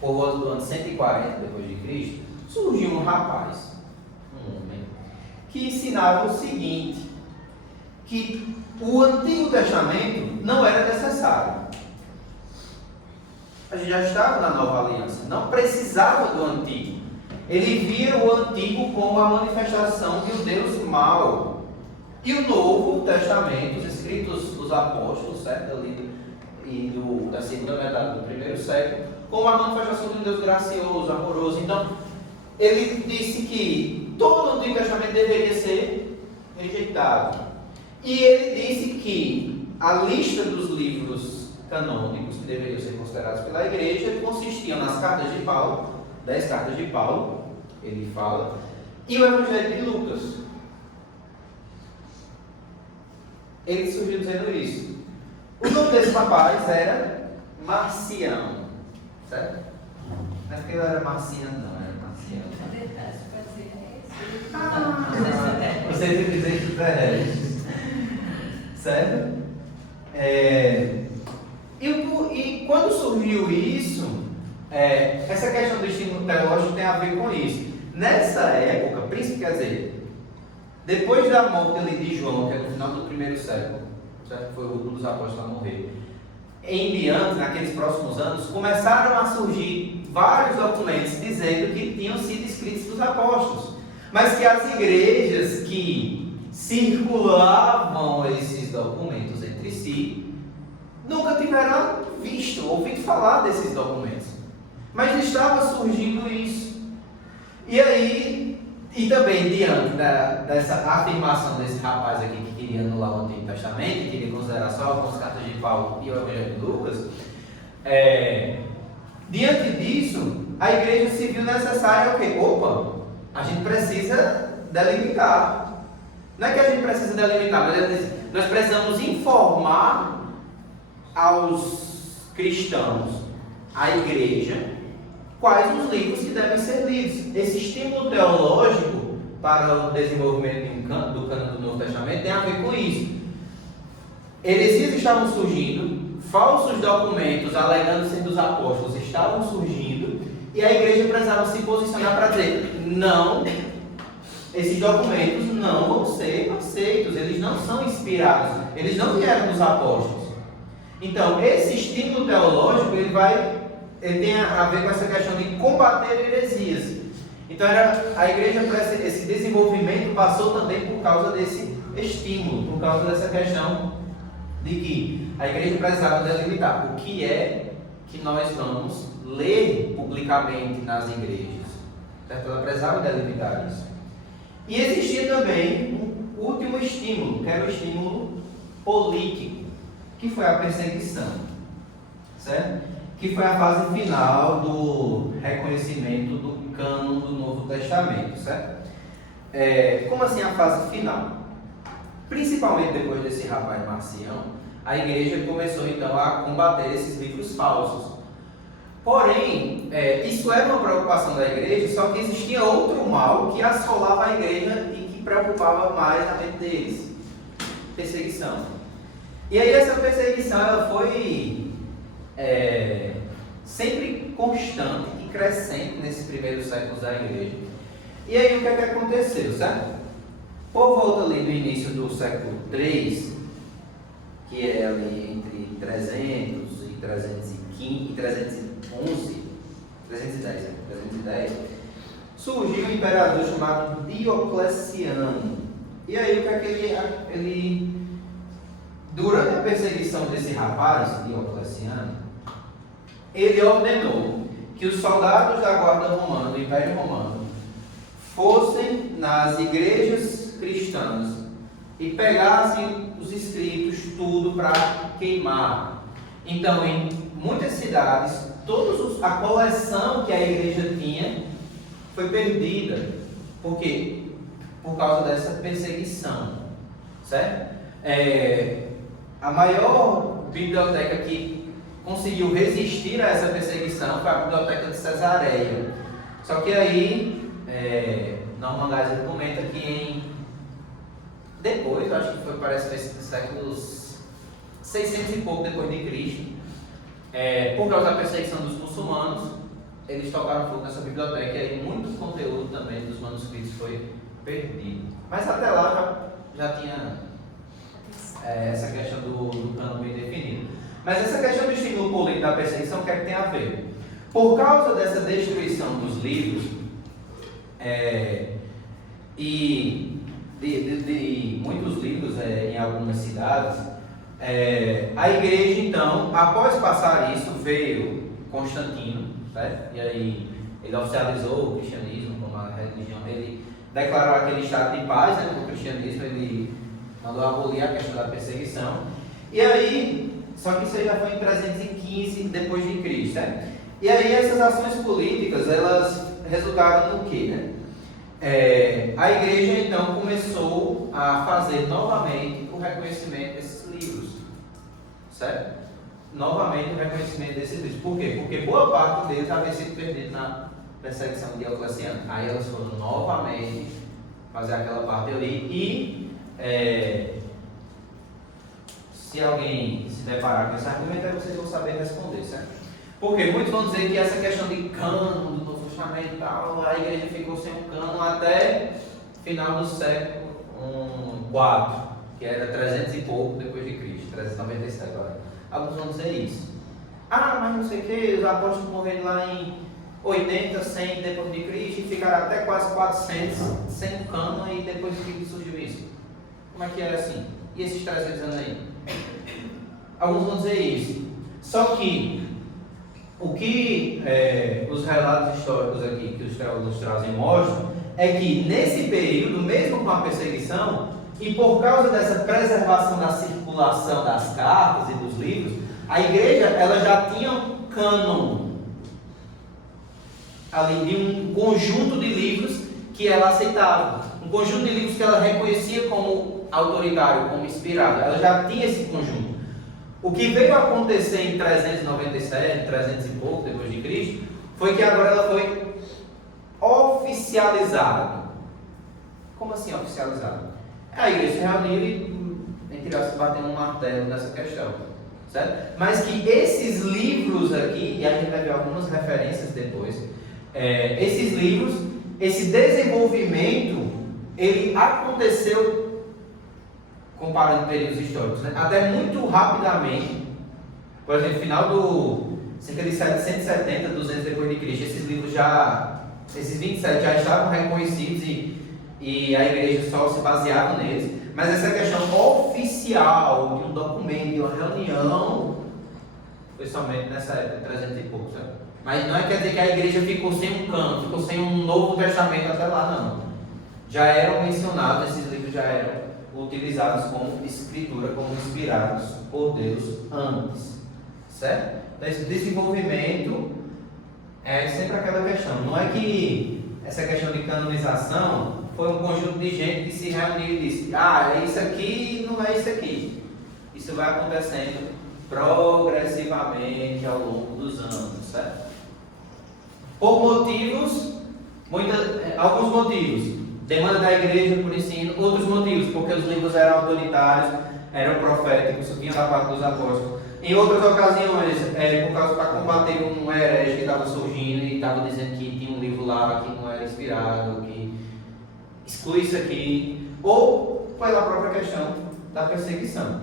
por volta do ano 140 depois de Cristo, surgiu um rapaz, um homem, que ensinava o seguinte, que o Antigo Testamento não era necessário. A gente já estava na Nova Aliança, não precisava do Antigo. Ele via o Antigo como a manifestação de um Deus mau. E o Novo Testamento, os escritos dos apóstolos, certo? Ali, da segunda metade do primeiro século, como a manifestação de um Deus gracioso, amoroso. Então, ele disse que todo o Antigo Testamento deveria ser rejeitado. E ele disse que a lista dos livros canônicos que deveriam ser considerados pela igreja consistiam nas cartas de Paulo, 10 cartas de Paulo, ele fala, e o Evangelho de Lucas. Ele surgiu dizendo isso. O nome desse rapaz era Marcião, certo? Não é porque ele era marciano, não, era Marcião. Você tem que dizer que é, certo? E quando surgiu isso, essa questão do estímulo teológico tem a ver com isso. Nessa época, quer dizer, depois da morte ali de João, que é no final do primeiro século, certo? Foi um dos apóstolos a morrer, em diante, naqueles próximos anos, começaram a surgir vários documentos dizendo que tinham sido escritos dos apóstolos, mas que as igrejas que circulavam esses documentos entre si nunca tiveram ouvido falar desses documentos, mas estava surgindo isso. E aí, e também diante dessa afirmação desse rapaz aqui que queria anular o Antigo Testamento, que queria considerar só algumas cartas de Paulo e o Evangelho de Lucas, diante disso, a igreja se viu necessária o quê? Opa, a gente precisa delimitar. Não é que a gente precisa delimitar, mas nós precisamos informar aos cristãos, à igreja, quais os livros que devem ser lidos. Esse estímulo teológico para o desenvolvimento do cânon do Novo Testamento tem a ver com isso. Heresias estavam surgindo, falsos documentos alegando ser dos apóstolos estavam surgindo, e a igreja precisava se posicionar para dizer: não, esses documentos não vão ser aceitos, eles não são inspirados, eles não vieram dos apóstolos. Então, esse estímulo teológico, ele tem a ver com essa questão de combater heresias. Então, a igreja, esse desenvolvimento passou também por causa desse estímulo, por causa dessa questão de que a igreja precisava delimitar o que é que nós vamos ler publicamente nas igrejas. Certo? Ela precisava delimitar isso. E existia também um último estímulo, que era o estímulo político, que foi a perseguição, certo? Que foi a fase final do reconhecimento do cânon do Novo Testamento, certo? Como assim a fase final? Principalmente depois desse rapaz Marcião, a igreja começou então a combater esses livros falsos. Porém, isso era uma preocupação da igreja, só que existia outro mal que assolava a igreja e que preocupava mais a mente deles: perseguição. E aí essa perseguição ela foi sempre constante e crescente nesses primeiros séculos da igreja. E aí o que é que aconteceu, certo? Por volta ali do início do século III, que é ali entre 300 e 315 e 310, surgiu um imperador chamado Diocleciano. E aí o que é que ele durante a perseguição desse rapaz, Diocleciano, ele ordenou que os soldados da guarda romana, do Império Romano, fossem nas igrejas cristãs e pegassem os escritos, tudo para queimar. Então, em muitas cidades, a coleção que a igreja tinha foi perdida. Por quê? Por causa dessa perseguição, certo? A maior biblioteca que conseguiu resistir a essa perseguição foi a biblioteca de Cesareia. Só que aí, Norman Geisler comenta que depois, acho que parece que foi séculos 600 e pouco depois de Cristo, por causa da perseguição dos muçulmanos, eles tocaram fogo nessa biblioteca e aí muito conteúdo também dos manuscritos foi perdido. Mas até lá já tinha essa questão do cano bem definido. Mas essa questão do estímulo político da perseguição, o que é que tem a ver? Por causa dessa destruição dos livros e de muitos livros em algumas cidades, a igreja então, após passar isso, veio Constantino, certo? E aí ele oficializou o cristianismo como uma religião, ele declarou aquele estado de paz, né, com o cristianismo, ele mandou abolir a questão da perseguição. E aí, só que isso já foi em 315 depois de Cristo, né? E aí essas ações políticas, elas resultaram no quê, né? A igreja então começou a fazer novamente o reconhecimento desses livros, certo? Novamente o reconhecimento desses livros. Por quê? Porque boa parte deles havia sido perdido na perseguição de Diocleciano. Aí elas foram novamente fazer aquela parte ali e se alguém se deparar com esse argumento, aí vocês vão saber responder, certo? Porque muitos vão dizer que essa questão de cânon do Novo Testamento e tal, a igreja ficou sem um cânon até final do século IV, que era 300 e pouco depois de Cristo, 397 agora. Alguns vão dizer isso. Mas não sei o que, os apóstolos morreram lá em 80, 100 depois de Cristo e ficaram até quase 400 sem um cânon e depois de que surgiu isso. Como é que era assim? E esses 300 anos aí? Alguns vão dizer isso. Só que o que os relatos históricos aqui que os teólogos trazem mostram é que nesse período, mesmo com a perseguição, e por causa dessa preservação da circulação das cartas e dos livros, a igreja ela já tinha um cânon ali de um conjunto de livros que ela aceitava, um conjunto de livros que ela reconhecia como autoritário, como inspirado. Ela já tinha esse conjunto. O que veio a acontecer em 397, 300 e pouco depois de Cristo, foi que agora ela foi oficializada. Como assim oficializada? A igreja se reuniu e, entre aspas, bateu um martelo nessa questão, certo? Mas que esses livros aqui, e a gente vai ver algumas referências depois, esses livros, esse desenvolvimento, ele aconteceu, comparando períodos históricos, né? Até muito rapidamente. Por exemplo, final do cerca de 770, 200 depois de Cristo, esses livros esses 27 já estavam reconhecidos e a igreja só se baseava neles. Mas essa questão oficial de um documento, de uma reunião, foi somente nessa época, 300 e pouco, certo? Mas não quer dizer que a igreja ficou sem um canto, ficou sem um Novo Testamento até lá, não. Já eram mencionados, esses livros já eram utilizados como escritura, como inspirados por Deus antes, certo? Então esse desenvolvimento é sempre aquela questão. Não é que essa questão de canonização foi um conjunto de gente que se reuniu e disse: é isso aqui, não é isso aqui. Isso vai acontecendo progressivamente ao longo dos anos, certo? Por motivos, alguns motivos. Demanda da igreja por ensino, outros motivos, porque os livros eram autoritários, eram proféticos, só tinha da parte dos apóstolos. Em outras ocasiões, por causa para combater um herege que estava surgindo e estava dizendo que tinha um livro lá que não era inspirado, que exclui isso aqui, ou pela própria questão da perseguição.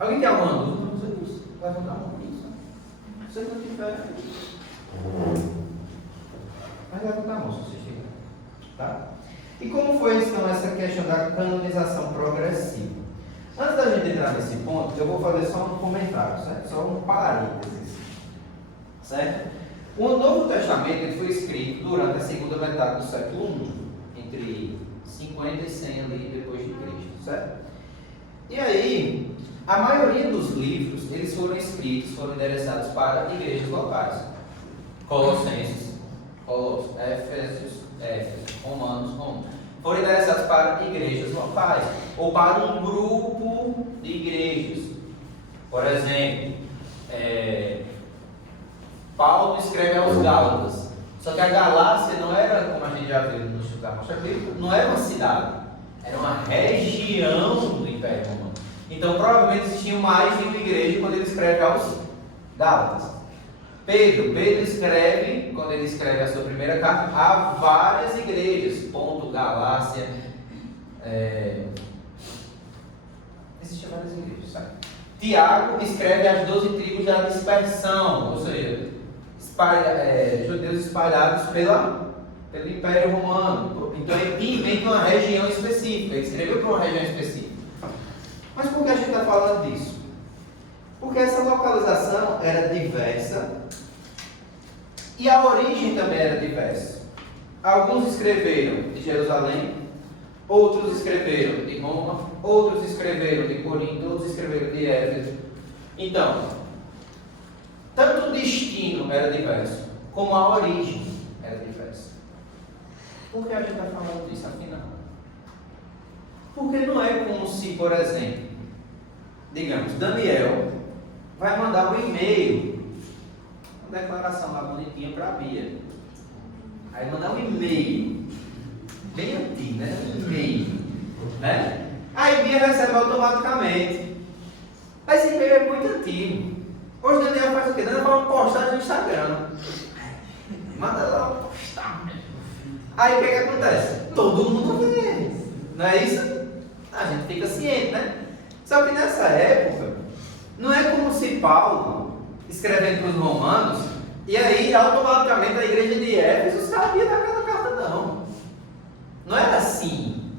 Alguém tem alguma dúvida? Não sei disso. Vai levantar a mão isso. Se você não tiver, vai levantar a mão se você estiver. Tá? E como foi então essa questão da canonização progressiva? Antes da gente entrar nesse ponto, eu vou fazer só um comentário, certo? Só um parênteses, certo? O Novo Testamento ele foi escrito durante a segunda metade do século I, entre 50 e 100 ali depois de Cristo, certo? E aí, a maioria dos livros, eles foram escritos, foram endereçados para igrejas locais. Colossenses, Éfesos, Romanos, foram endereçados para igrejas locais, ou para um grupo de igrejas. Por exemplo, Paulo escreve aos Gálatas, só que a Galácia não era, como a gente já viu no estudo da Mostra Bíblica, não era uma cidade, era uma região do Império Romano. Então, provavelmente existiam mais de uma igreja quando ele escreve aos Gálatas. Pedro escreve, quando ele escreve a sua primeira carta, a várias igrejas, Ponto, Galácia, existem várias igrejas, sabe? Tiago escreve as 12 tribos da dispersão, ou seja, judeus espalhados pelo Império Romano. Então ele vem de uma região específica, ele escreveu para uma região específica. Mas por que a gente está falando disso? Porque essa localização era diversa e a origem também era diversa. Alguns escreveram de Jerusalém, outros escreveram de Roma, outros escreveram de Corinto, outros escreveram de Éfeso. Então, tanto o destino era diverso, como a origem era diversa. Por que a gente está falando disso afinal? Porque não é como se, por exemplo, digamos, Daniel vai mandar um e-mail, uma declaração lá bonitinha para a Bia. Aí mandar um e-mail, bem antigo, né? Um e-mail, né? Aí a Bia recebe automaticamente. Mas esse e-mail é muito antigo. Hoje Daniel faz o quê? Daniel faz uma postagem no Instagram. Manda lá uma postagem. Aí o que acontece? Todo mundo vê. Não é isso? A gente fica ciente, né? Só que nessa época, não é como se Paulo, escrevendo para os romanos, e aí automaticamente a igreja de Éfeso sabia daquela carta, não. Não era assim.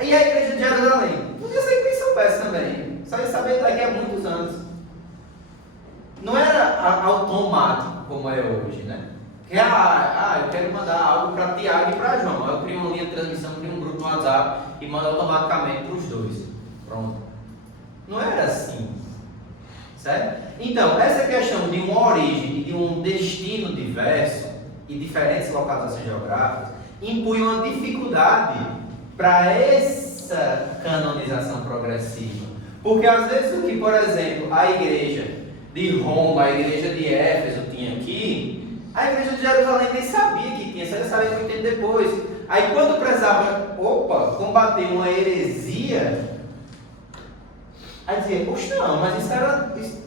E a igreja de Jerusalém? Podia ser que quem soubesse também. Só ia saber daqui a muitos anos. Não era automático como é hoje, né? Que, eu quero mandar algo para Tiago e para João. Eu crio uma linha de transmissão, crio um grupo no WhatsApp e mando automaticamente para os dois. Pronto. Não era assim. Certo? Então, essa questão de uma origem e de um destino diverso e diferentes localizações geográficas impõe uma dificuldade para essa canonização progressiva. Porque às vezes o que, por exemplo, a igreja de Roma, a igreja de Éfeso tinha aqui, a igreja de Jerusalém nem sabia que tinha, só ia saber muito tempo depois. Aí quando precisava, combater uma heresia, aí dizia, poxa, não, mas isso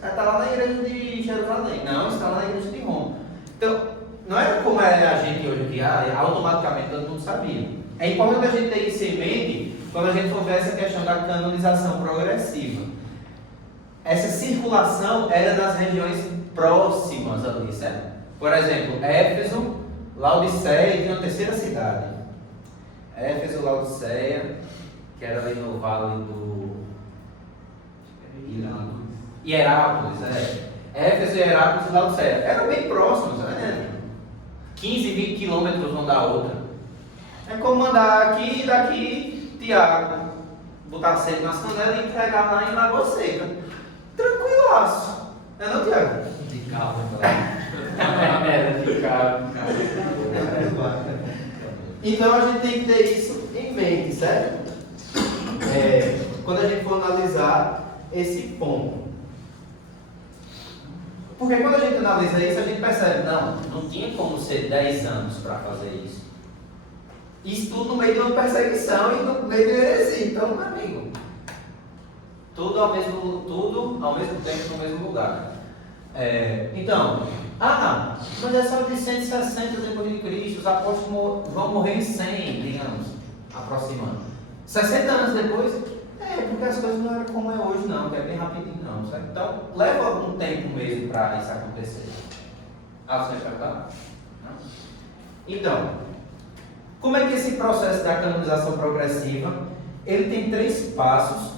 está lá na igreja de Jerusalém. Não, isso está lá na igreja de Roma. Então, não era como é a gente hoje aqui, automaticamente todo mundo sabia. É importante a gente ter isso em mente quando a gente for ver essa questão da canonização progressiva. Essa circulação era nas regiões próximas ali, certo? Por exemplo, Éfeso, Laodiceia e tinha uma terceira cidade. Éfeso, Laodiceia, que era ali no vale do Hierápolis, Éfeso, Hierápolis e Laodiceia. Eram bem próximos, né? 15, 20 quilômetros uma da outra. É como mandar aqui e daqui Tiago, botar cedo nas canelas e entregar lá em Lagoa Seca. Tranquilaço. Não é não, Tiago? De carro, Era de carro. Então a gente tem que ter isso em mente, certo? Quando a gente for analisar esse ponto. Porque quando a gente analisa isso, a gente percebe, não tinha como ser 10 anos para fazer isso. Isso tudo no meio de uma perseguição e no meio de uma heresia. Então, meu amigo, tudo ao mesmo tempo, no mesmo lugar. Então, mas é só de 160 depois de Cristo, os apóstolos vão morrer em 100, digamos, aproximando. 60 anos depois, porque as coisas não eram como é hoje não, que é bem rapidinho não, certo? Então, leva algum tempo mesmo para isso acontecer. Você quer perguntar? Então, como é que esse processo da canonização progressiva, ele tem 3 passos,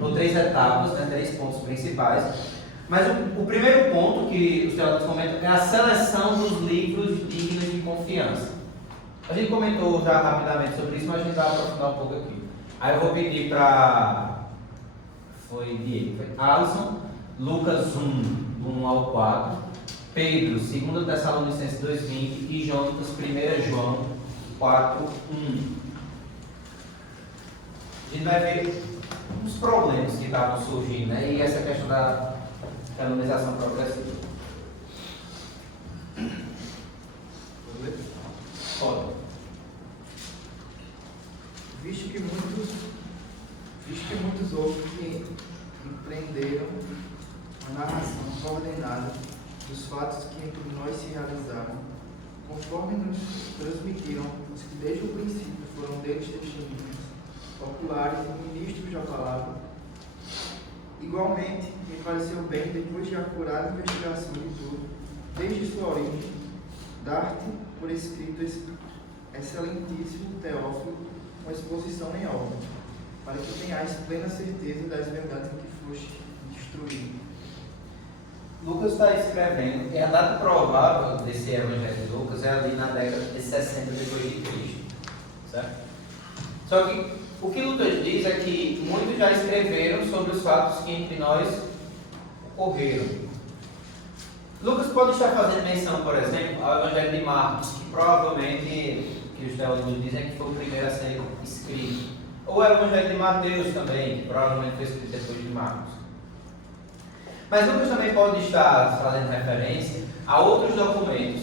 ou 3 etapas, né, 3 pontos principais. Mas o primeiro ponto que os teólogos comentam é a seleção dos livros dignos de confiança. A gente comentou já rapidamente sobre isso, mas a gente vai aprofundar um pouco aqui. Aí eu vou pedir para... Foi Alisson, Lucas 1 ao 4, Pedro, 2 Tessalonicenses 2,20 e Jonas, 1 João 4:1. A gente vai ver uns problemas que estavam surgindo, né? E essa questão da canonização progressiva. Pode. Visto que muitos outros que empreenderam a narração coordenada dos fatos que entre nós se realizaram, conforme nos transmitiram os que desde o princípio foram deles testemunhas, populares e ministros da palavra, igualmente me pareceu bem, depois de acurada investigação de tudo, desde sua origem, dar-te por escrito excelentíssimo Teófilo uma exposição em obra, para que tenhais plena certeza das verdades em que foste instruído. Lucas está escrevendo, e a data provável desse Evangelho de Lucas é ali na década de 60 depois de Cristo, certo? Só que o que Lucas diz é que muitos já escreveram sobre os fatos que entre nós ocorreram. Lucas pode estar fazendo menção, por exemplo, ao Evangelho de Marcos, que provavelmente, que os teólogos dizem que foi o primeiro a ser escrito. Ou o Evangelho de Mateus também, que provavelmente foi escrito depois de Marcos. Mas Lucas também pode estar fazendo referência a outros documentos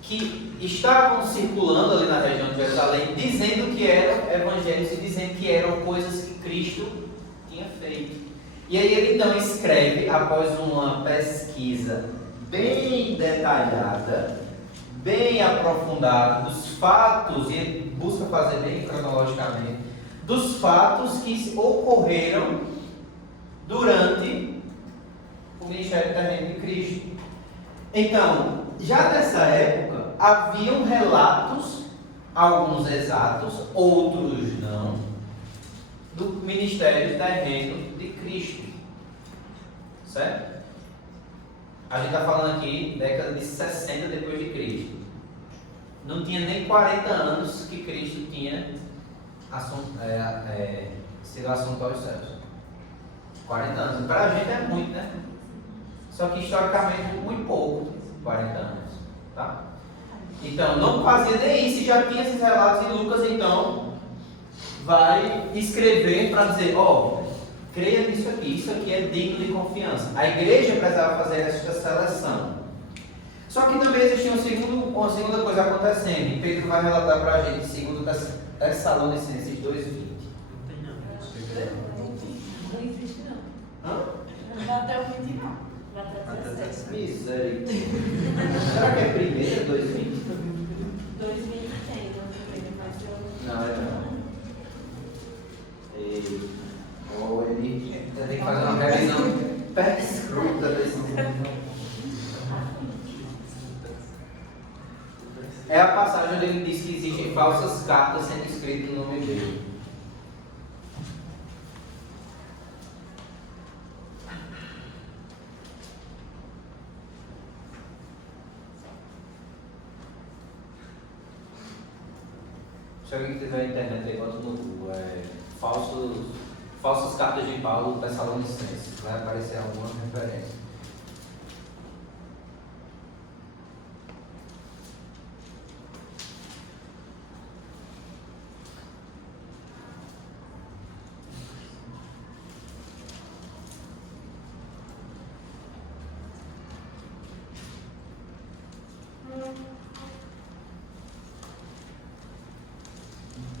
que estavam circulando ali na região de Jerusalém, dizendo que eram evangelhos e dizendo que eram coisas que Cristo tinha feito. E aí ele então escreve, após uma pesquisa bem detalhada, bem aprofundada dos fatos, e busca fazer bem cronologicamente, dos fatos que ocorreram durante o ministério terreno de Cristo. Então, já nessa época, haviam relatos, alguns exatos, outros não, do ministério terreno de Cristo. Certo? A gente está falando aqui, década de 60 depois de Cristo. Não tinha nem 40 anos que Cristo tinha sido assunto aos céus. 40 anos. Para a gente é muito, né? Só que historicamente muito pouco, 40 anos, tá? Então, não fazia nem isso, já tinha esses relatos, e Lucas então vai escrever para dizer, creia nisso aqui, isso aqui é digno de confiança. A igreja precisava fazer essa seleção. Só que também existia uma segunda coisa acontecendo, e Pedro vai relatar para a gente, segundo Tessalonicenses 2:20. Não existe não. Não vai até o 20 não. Vai até o 17. Misericórdia. Será que é primeiro 2:20? 2:20 tem, mas eu... Não, é não. Ele tem que fazer uma revisão perscruta desse. É a passagem onde ele diz que existem falsas cartas sendo escritas no nome dele. Se alguém tiver na internet aí, bota no Google. Falsas cartas de Paulo Tessalonicenses. Vai aparecer alguma referência.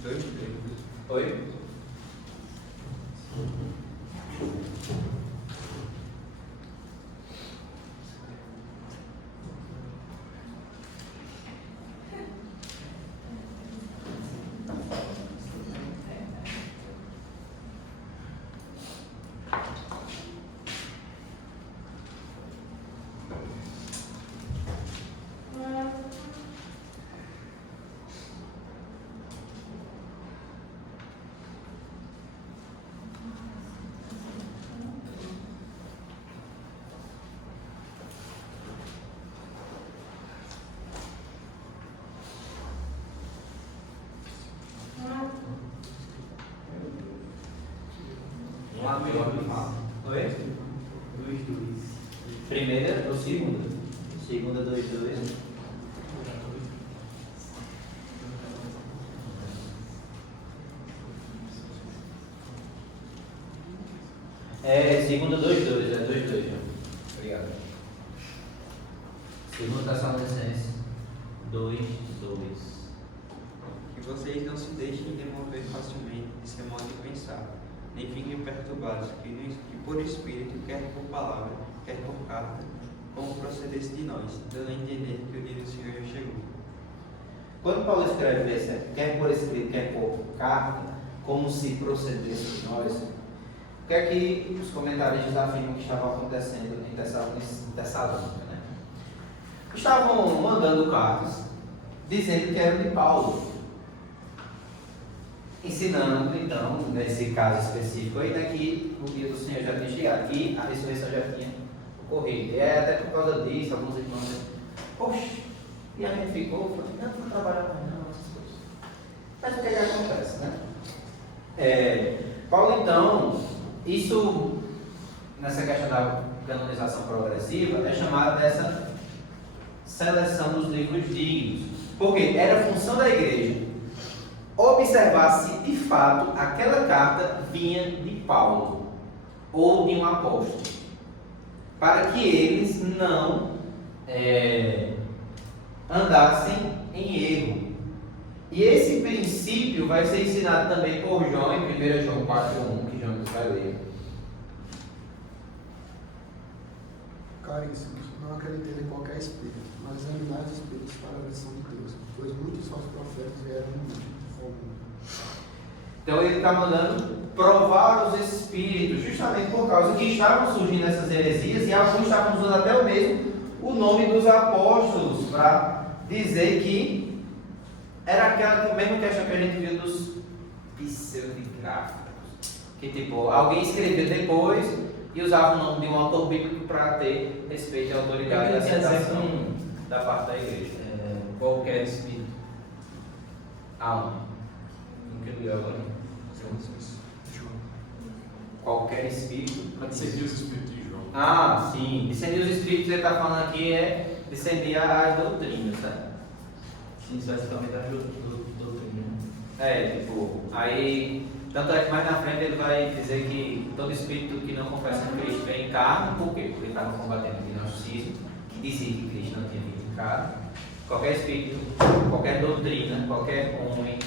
Oi? Oi? Primeira ou segunda? Segunda 2:2. É segunda 2:2, é 2:2. Obrigado. Segunda Tessalonicenses 2:2. Que vocês não se deixem demover facilmente de seu modo de pensar, nem fiquem perturbados, que por espírito, quer por palavra, quer por carta, como procedesse de nós, dando a entender que o dia do Senhor já chegou. Quando Paulo escreve esse, quer por escrito, quer por carta, como se procedesse de nós, o que é que os comentaristas afirmam que estava acontecendo em Tessalônica, né? Estavam mandando cartas dizendo que eram de Paulo, ensinando, então, nesse caso específico aí, né, que o dia do Senhor já tinha chegado, que a ressurreição já tinha ocorrido. E é até por causa disso, alguns irmãos dizem, poxa, e a gente ficou, falou, não vou trabalhar mais não, essas coisas. Mas o que é que acontece, né? Paulo, então, isso, nessa questão da canonização progressiva, é chamada dessa seleção dos livros dignos. Porque era função da igreja observar se de fato aquela carta vinha de Paulo ou de um apóstolo, para que eles não andassem em erro. E esse princípio vai ser ensinado também por João em 1 João 4:1, que João nos vai ler. Caríssimos, não acreditei em qualquer espírito, mas examinai os espíritos para a versão de Deus, pois muitos falsos profetas vieram no mundo. Então ele está mandando provar os espíritos, justamente por causa que estavam surgindo essas heresias, e alguns estavam usando até o mesmo o nome dos apóstolos para dizer que era aquela mesma questão que a gente viu dos pseudográficos, que tipo, alguém escreveu depois e usava o nome de um autor bíblico para ter respeito e autoridade e aceitação da parte da igreja. Qualquer espírito. Alma. Qualquer espírito. Para discernir os espíritos de João. Ah, sim. Discernir os espíritos, ele está falando aqui, é discernir as doutrinas, né? Sim, especificamente as doutrinas. Tipo, aí, tanto é que mais na frente ele vai dizer que todo espírito que não confessa que Cristo vem em carne, por quê? Porque ele estava combatendo o gnosticismo, que dizia que Cristo não tinha vindo em carne. Qualquer espírito, qualquer doutrina, qualquer homem,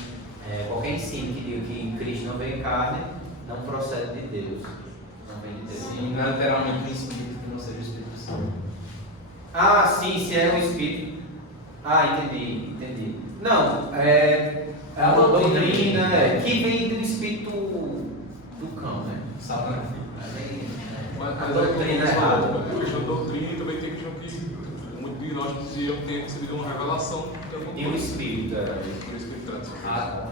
qualquer ensino que diga que Cristo não veio em carne, não procede de Deus. Não vem de Deus. Sim, não é literalmente um espírito que não seja o Espírito Santo. Ah, sim, se é um espírito. Ah, entendi. Não, é a doutrina que vem do espírito do cão, né? Sabe? Mas a doutrina é errada. A doutrina também tem que muito de nós diziam que tem recebido uma revelação. E o espírito, o espírito tradicional.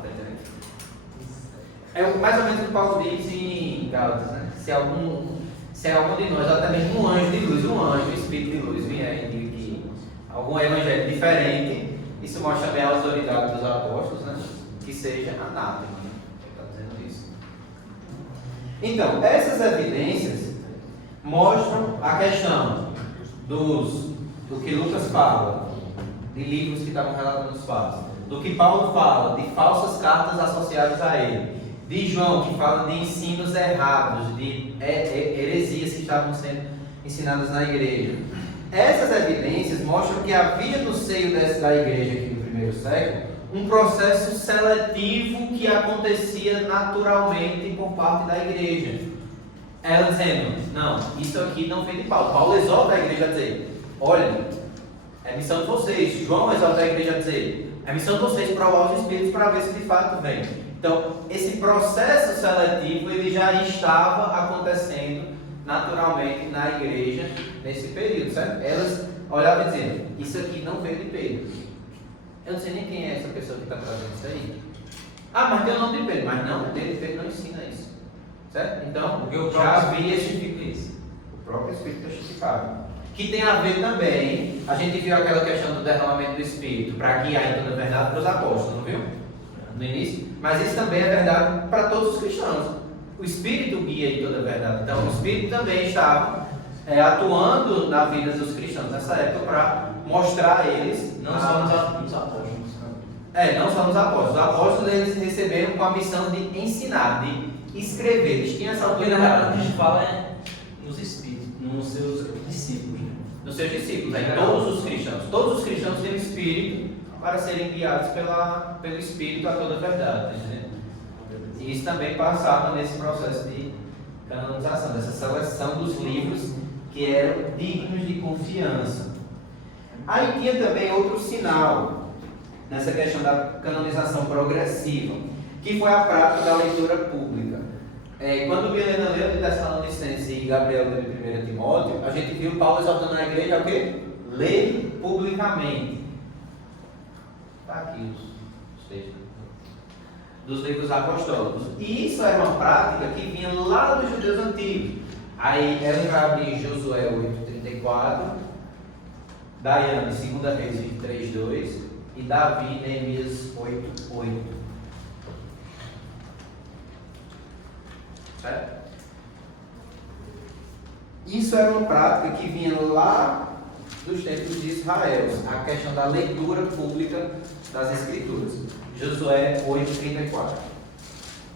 É mais ou menos o que Paulo diz em Gálatas, né? Se algum de nós, até mesmo um anjo de luz, um espírito de luz, vier e diga que algum evangelho diferente, isso mostra também a autoridade dos apóstolos, né? Que seja anátema, né? Ele está dizendo isso. Então, essas evidências mostram a questão do que Lucas fala, de livros que estavam relatando os fatos, do que Paulo fala, de falsas cartas associadas a ele, de João, que fala de ensinos errados, de heresias que estavam sendo ensinadas na igreja. Essas evidências mostram que havia no seio da igreja aqui no primeiro século um processo seletivo que acontecia naturalmente por parte da igreja. Ela dizendo, não, isso aqui não vem de Paulo. Paulo exorta a igreja a dizer, olha, é missão de vocês. João exorta a igreja a dizer, é missão de vocês provar os espíritos para ver se de fato vem. Então, esse processo seletivo, ele já estava acontecendo naturalmente na igreja nesse período, certo? Elas olhavam e diziam, isso aqui não veio de Pedro. Eu não sei nem quem é essa pessoa que está trazendo isso aí. Ah, mas tem o nome de Pedro. Mas não, Pedro não ensina isso. Certo? Então, já havia isso. O próprio Espírito testificava. Que tem a ver também, a gente viu aquela questão do derramamento do Espírito para guiar em toda a verdade para os apóstolos, não viu? No início. Mas isso também é verdade para todos os cristãos. O Espírito guia em toda a verdade. Então, o Espírito também estava atuando na vida dos cristãos nessa época para mostrar a eles. Não só nos apóstolos. Não só nos apóstolos. Os apóstolos eles receberam com a missão de ensinar, de escrever. Eles tinham essa autoridade. A gente fala nos espíritos, nos seus discípulos. Nos seus discípulos, todos os cristãos. Todos os cristãos têm o Espírito para serem guiados pelo Espírito a toda a verdade. Né? E isso também passava nesse processo de canonização, dessa seleção dos livros que eram dignos de confiança. Aí tinha também outro sinal nessa questão da canonização progressiva, que foi a prática da leitura pública. Quando Milena leu de Tessalonicenses e Gabriel leu de 1 Timóteo, a gente viu Paulo exortando a igreja a quê? Ler publicamente. Está aqui os textos dos livros apostólicos. E isso era uma prática que vinha lá dos judeus antigos. Aí ela vai abrir Josué 8:34, Daiane 2 Reis 23:2 e Davi Neemias 8:8. Certo? Isso era uma prática que vinha lá dos tempos de Israel, a questão da leitura pública das Escrituras. Josué 8:34.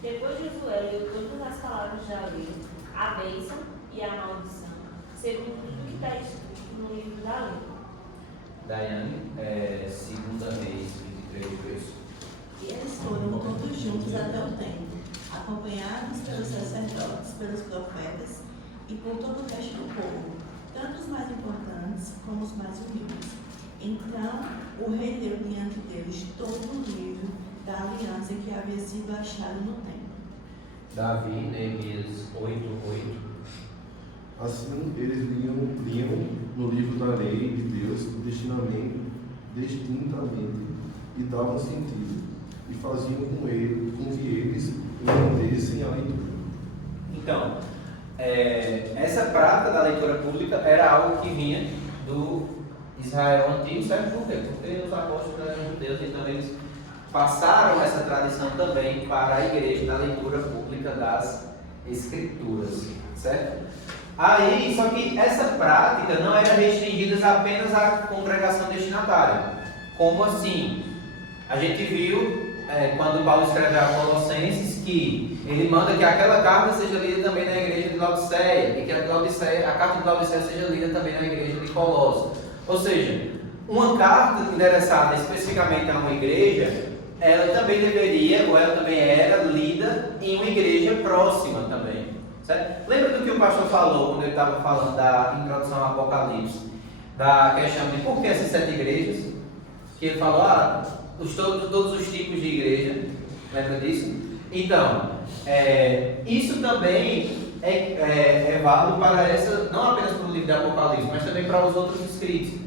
Depois Josué leu todas as palavras da lei, a bênção e a maldição, segundo tudo que está escrito no livro da lei. Daiane, 2 Reis 23:2. E eles foram todos juntos até o templo, acompanhados pelos sacerdotes, pelos profetas e por todo o resto do povo, tanto os mais importantes como os mais humildes. Então o rei deu diante deles todo o livro da aliança que havia sido achado no templo. Davi, Neemias 8:8. Assim, eles liam no livro da lei de Deus distintamente e davam sentido, e faziam com que eles entendessem a leitura. Então, essa prática da leitura pública era algo que vinha do Israel antigo, certo? Por quê? Porque os apóstolos eram judeus, então eles passaram essa tradição também para a igreja da leitura pública das Escrituras, certo? Aí, só que essa prática não era restringida apenas à congregação destinatária. Como assim? A gente viu, quando Paulo escreveu a Colossenses, que ele manda que aquela carta seja lida também na igreja de Laodiceia, e que a carta de Laodiceia seja lida também na igreja de Colossos. Ou seja, uma carta endereçada especificamente a uma igreja, ela também deveria, ou ela também era lida em uma igreja próxima também. Certo? Lembra do que o pastor falou quando ele estava falando da introdução ao Apocalipse? Da questão de por que essas 7 igrejas? Que ele falou, todos os tipos de igreja. Lembra disso? Então, isso também é válido para essa, não apenas para o livro de Apocalipse, mas também para os outros escritos.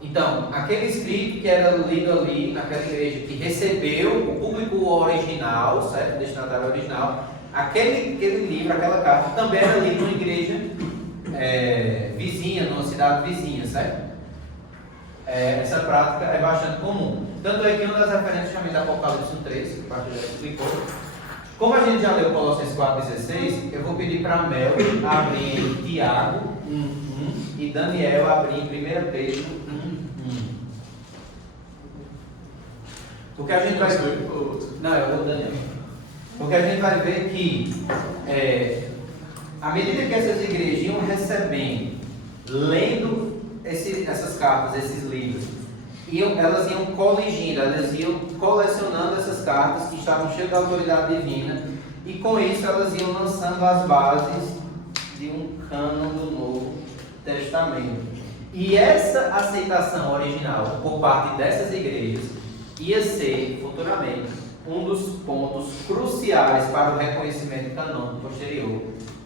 Então, aquele escrito que era lido ali naquela igreja, que recebeu o público original, certo? O destinatário original, aquele livro, aquela carta, também era lido numa igreja vizinha, numa cidade vizinha, certo? Essa prática é bastante comum. Tanto é que uma das referências também da Apocalipse 3, que o pastor já explicou. Como a gente já leu Colossenses 4:16, eu vou pedir para a Mel abrir em Tiago 1:1 e Daniel abrir em 1 Pedro 1:1. Porque a gente vai ver. Não, eu vou Daniel. Porque a gente vai ver que, à medida que essas igrejas iam recebendo, lendo essas cartas, esses livros, elas iam coligindo, elas iam colecionando essas cartas que estavam cheias da autoridade divina, e com isso elas iam lançando as bases de um cânon do Novo Testamento. E essa aceitação original por parte dessas igrejas ia ser, futuramente, um dos pontos cruciais para o reconhecimento canônico posterior,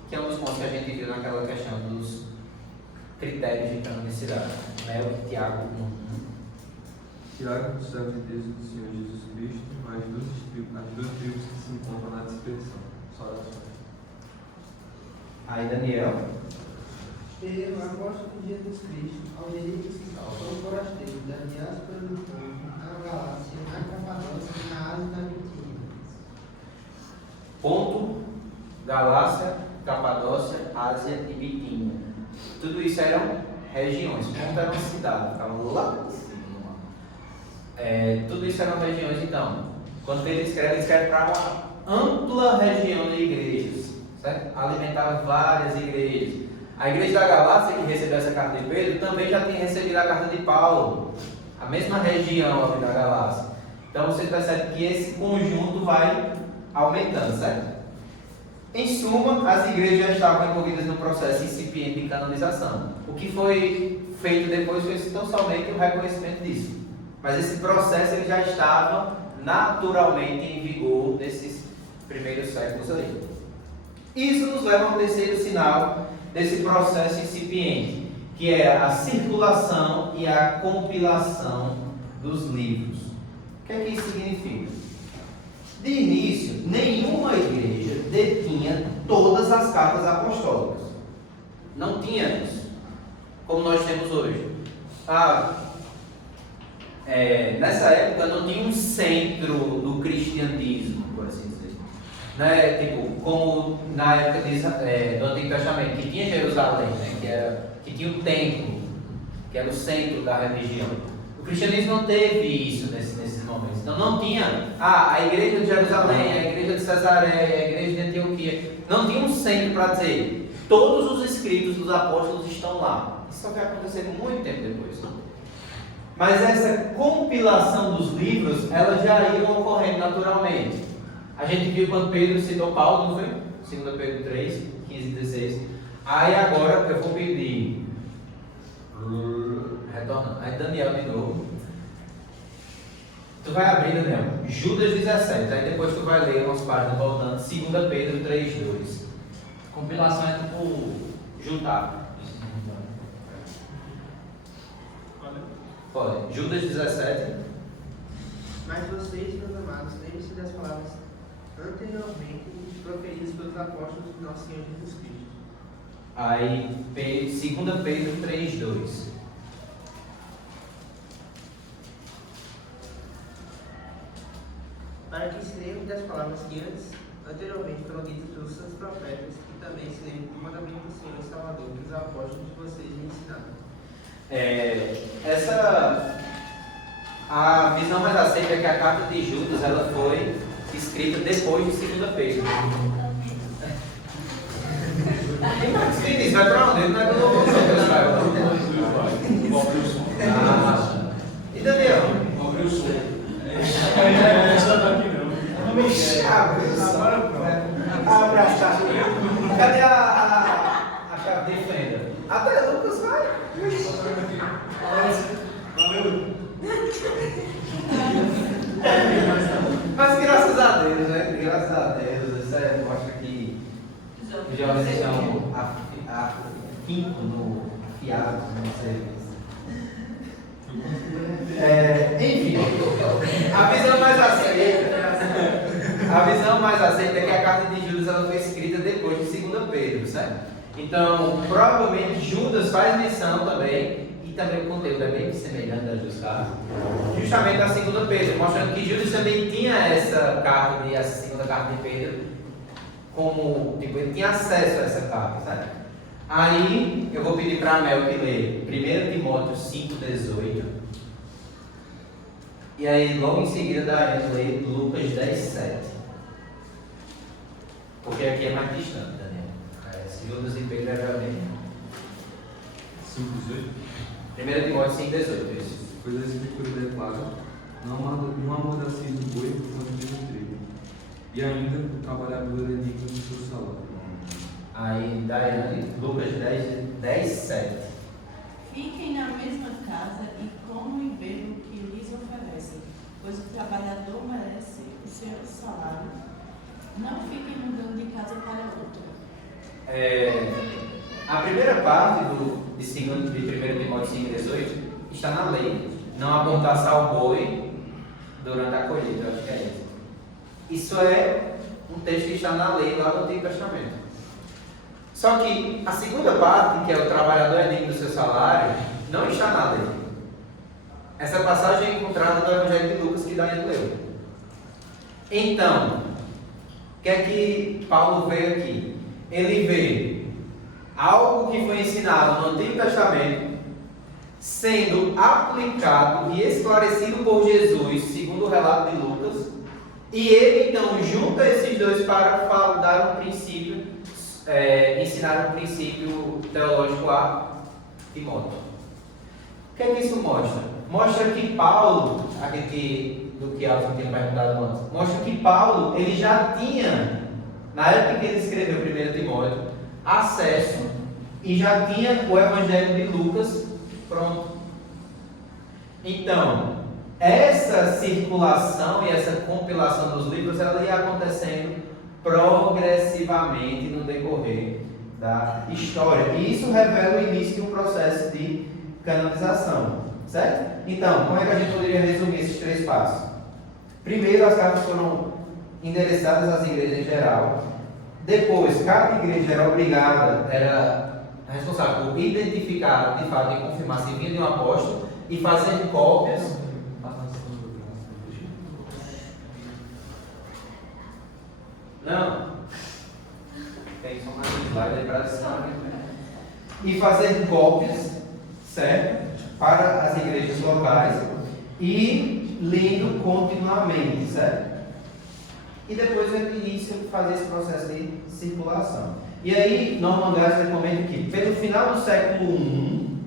que é um dos pontos que a gente viu naquela questão dos critérios de canonicidade. Mel e Tiago 1. Tiago serve o texto do Senhor Jesus Cristo, as duas tribos que se encontram na dispersão. Só orações. Aí, Daniel. Eu, apóstolo de Jesus Cristo, ao direito que salva o forasteiro da diáspora do povo, na Galácia, na Capadócia, na Ásia e na Bitínia. Ponto. Galácia, Capadócia, Ásia e Bitínia. Tudo isso eram regiões. Ponto era uma cidade, ficava lá em cima. Tudo isso eram regiões, então. Quando ele escreve para uma ampla região de igrejas, certo? Alimentava várias igrejas. A igreja da Galácia, que recebeu essa carta de Pedro, também já tinha recebido a carta de Paulo, a mesma região ali da Galácia. Então você percebe que esse conjunto vai aumentando, certo? Em suma, as igrejas já estavam envolvidas no processo incipiente de canonização. O que foi feito depois foi tão somente o reconhecimento disso. Mas esse processo ele já estava naturalmente em vigor nesses primeiros séculos aí. Isso nos leva ao terceiro sinal desse processo incipiente, que é a circulação e a compilação dos livros. O que é que isso significa? De início, nenhuma igreja detinha todas as cartas apostólicas. Não tínhamos, como nós temos hoje. Nessa época não tinha um centro do cristianismo, por assim dizer. Né? Tipo, como na época do Antigo Testamento, que tinha Jerusalém, né? que tinha o templo, que era o centro da religião. O cristianismo não teve isso nesses momentos. Então não tinha a igreja de Jerusalém, a igreja de Cesareia, a igreja de Antioquia. Não tinha um centro para dizer todos os escritos dos apóstolos estão lá. Isso só vai acontecer muito tempo depois. Mas essa compilação dos livros, elas já iam ocorrendo naturalmente. A gente viu quando Pedro citou Paulo, não foi? 2 Pedro 3, 15 e 16. Aí agora eu vou pedir. Retornando. Aí Daniel de novo. Tu vai abrir, Daniel, Judas 17. Aí depois tu vai ler umas páginas voltando. 2 Pedro 3, 2. Compilação é tipo juntar. Pode. Judas 17. Mas vocês, meus amados, lembrem-se das palavras anteriormente proferidas pelos apóstolos de nosso Senhor Jesus Cristo. Aí, 2 Pedro 3, 2. Para que se lembre das palavras que anteriormente foram ditas pelos santos profetas, e também se lembre do mandamento do Senhor e Salvador que os apóstolos de vocês lhe ensinaram. A visão mais aceita é que a carta de Judas ela foi escrita depois de 2 Pedro. Quem diz? Vai para onde? Ele não é do novo, E Daniel? Abriu o som. Abre a chave. Cadê a chave de fenda? Até Lucas vai. Valeu. Mas graças a Deus, né? Graças a Deus, isso mostra que os jovens estão afiados no serviço. Enfim, a visão mais aceita é que a carta de Judas ela foi escrita depois de 2 Pedro, certo? Então, provavelmente Judas faz menção também, e também o conteúdo é bem semelhante das duas cartas, justamente a 2 Pedro, mostrando que Judas também tinha essa segunda carta de Pedro, como, tipo, ele tinha acesso a essa carta, certo? Aí, eu vou pedir para a Mel que lê 1 Timóteo 5,18. E aí, logo em seguida, Daiane lê Lucas 10,7. Porque aqui é mais distante, Daniel. Judas e Pedro é bem. 5,18? 1 Timóteo 5,18, isso. pois a Escritura declara: não amordacies o boi por conta do trigo, e ainda o trabalhador é digno do seu salário. Aí, Daiane, Lucas 10, 7. Fiquem na mesma casa e comam e bebam o que lhes oferecem, pois o trabalhador merece o seu salário. Não fiquem mudando de casa para outra. A primeira parte de 1 Timóteo 5,18 está na lei. Não amordaçar o boi durante a colheita, eu acho que é isso. Isso é um texto que está na lei lá do Antigo Testamento. Só que a segunda parte, que é o trabalhador é digno do seu salário, não está na lei. Essa passagem é encontrada no Evangelho de Lucas que Daniel leu. Então, o que é que Paulo veio aqui? Ele vê algo que foi ensinado no Antigo Testamento sendo aplicado e esclarecido por Jesus, segundo o relato de Lucas, e ele então junta esses dois para dar um princípio, ensinar um princípio teológico a Timóteo. O que é que isso mostra? Mostra que Paulo, do que Alson tinha perguntado antes, mostra que Paulo, ele já tinha, na época que ele escreveu 1 Timóteo, acesso e já tinha o Evangelho de Lucas pronto. Então, essa circulação e essa compilação dos livros, ela ia acontecendo progressivamente no decorrer da história. E isso revela o início de um processo de canonização, certo? Então, como é que a gente poderia resumir esses 3 passos? Primeiro, as cartas foram endereçadas às igrejas em geral. Depois, cada igreja era responsável por identificar, de fato, e confirmar se vinha de um apóstolo e fazer cópias. Não. Tem só mais um slide aí para adicionar. E fazer cópias, certo? Para as igrejas locais e lendo continuamente, certo? E depois eu início fazer esse processo de circulação. E aí, Norman Geisler comenta que pelo final do século I,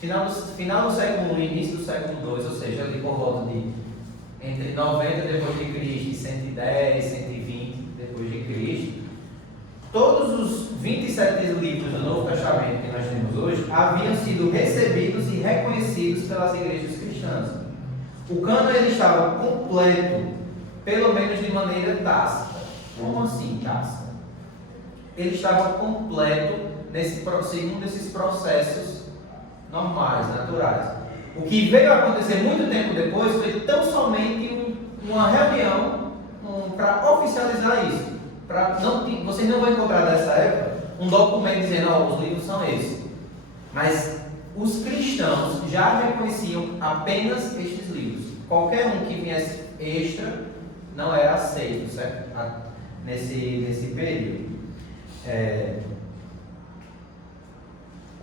final do século I e início do século II, ou seja, ali por volta de entre 90 depois de Cristo e 110, 120 depois de Cristo, todos os 27 livros do Novo Testamento que nós temos hoje haviam sido recebidos e reconhecidos pelas igrejas cristãs. O cânon ele estava completo, pelo menos de maneira tácita. Como assim tácita? Ele estava completo segundo esses processos normais, naturais. O que veio a acontecer muito tempo depois foi tão somente uma reunião para oficializar isso. Vocês não vão encontrar nessa época um documento dizendo, os livros são esses. Mas os cristãos já reconheciam apenas estes livros. Qualquer um que viesse extra não era aceito, certo? Nesse período.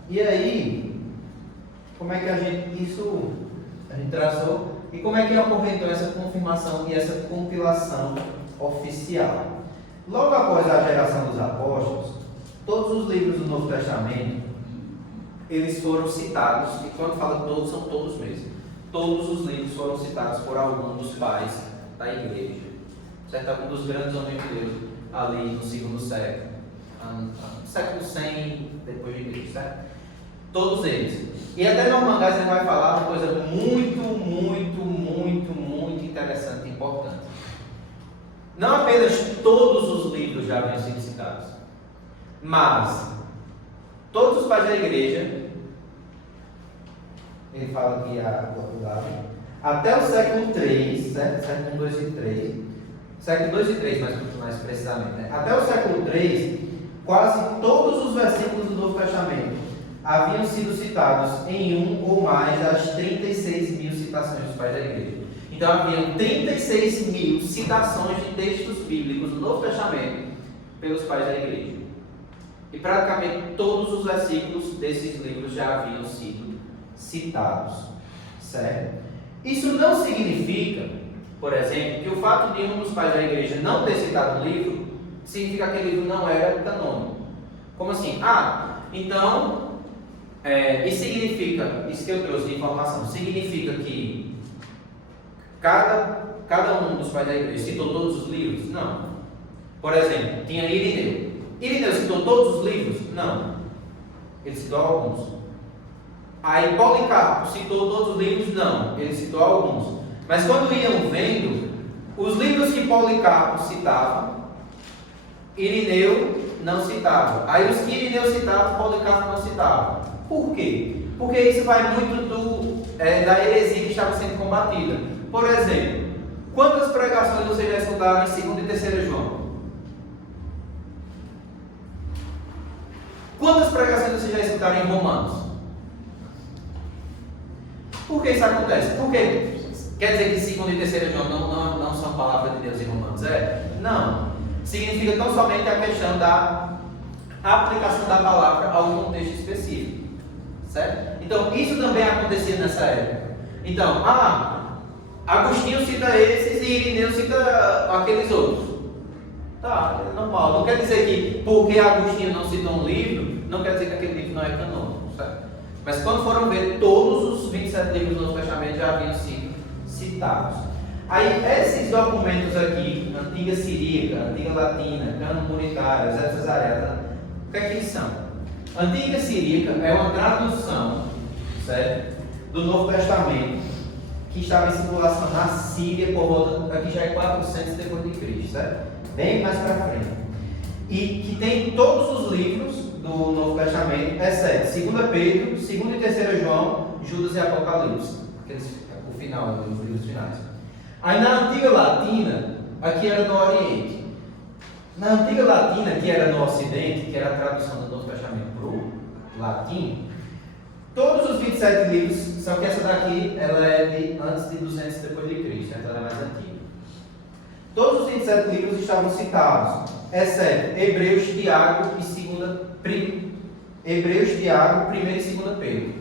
E aí, como é que a gente traçou e como é que ocorreu essa confirmação e essa compilação oficial? Logo após a geração dos apóstolos, todos os livros do Novo Testamento eles foram citados, e quando fala todos, são todos mesmo. Todos os livros foram citados por algum dos pais da igreja, certo? Algum dos grandes homens de Deus ali no segundo século, século 100 depois de Cristo, certo? Todos eles. E até Norman Geisler vai falar uma coisa muito interessante e importante. Não apenas todos os livros já haviam sido citados, mas todos os pais da igreja, ele fala aqui até o século 3, certo? Século 2 e 3, século 2 e 3 mais precisamente, né? Até o século 3, quase todos os versículos do Novo Testamento haviam sido citados em um ou mais das 36 mil citações dos pais da igreja. Então haviam 36 mil citações de textos bíblicos do Novo Testamento pelos pais da igreja. E praticamente todos os versículos desses livros já haviam sido citados, certo? Isso não significa, por exemplo, que o fato de um dos pais da igreja não ter citado o livro significa que aquele livro não era canônico. Como assim? Então Isso significa, isso que eu trouxe de informação, significa que cada um dos pais da igreja citou todos os livros? Não. Por exemplo, tinha Irineu. Irineu citou todos os livros? Não. Ele citou alguns. Aí Policarpo citou todos os livros? Não. Ele citou alguns. Mas quando iam vendo, os livros que Policarpo citava, Irineu não citava. Aí os que Irineu citava, Policarpo não citava. Por quê? Porque isso vai muito da heresia que estava sendo combatida. Por exemplo, quantas pregações vocês já escutaram em 2 e 3 João? Quantas pregações vocês já escutaram em Romanos? Por que isso acontece? Porque quer dizer que 2 e 3 João não são palavras de Deus em Romanos? Não. Significa tão somente a questão da aplicação da palavra ao contexto específico. Certo? Então, isso também acontecia nessa época. Então, Agostinho cita esses e Irineu cita aqueles outros. Tá, é normal. Não quer dizer que porque Agostinho não citou um livro, não quer dizer que aquele livro não é canônico. Certo? Mas quando foram ver, todos os 27 livros do Novo Testamento já haviam sido citados. Aí, esses documentos aqui, Antiga Siríaca, Antiga Latina, Cânon Munitário, Zé Cesareia, o que é que eles são? Antiga Siríaca é uma tradução, certo, do Novo Testamento que estava em circulação na Síria por volta, aqui já é 400 depois de Cristo, certo? Bem mais para frente. E que tem todos os livros do Novo Testamento, exceto 2 Pedro, 2 e 3 João, Judas e Apocalipse, o final, os livros finais. Aí na Antiga Latina, aqui era no Oriente. Na Antiga Latina, que era no Ocidente, que era a tradução do Novo Testamento para o latim, todos os 27 livros, só que essa daqui ela é de antes de 200 depois de Cristo, então ela é mais antiga. Todos os 27 livros estavam citados, exceto Hebreus, Tiago e Hebreus, Tiago, 1 e 2 Pedro.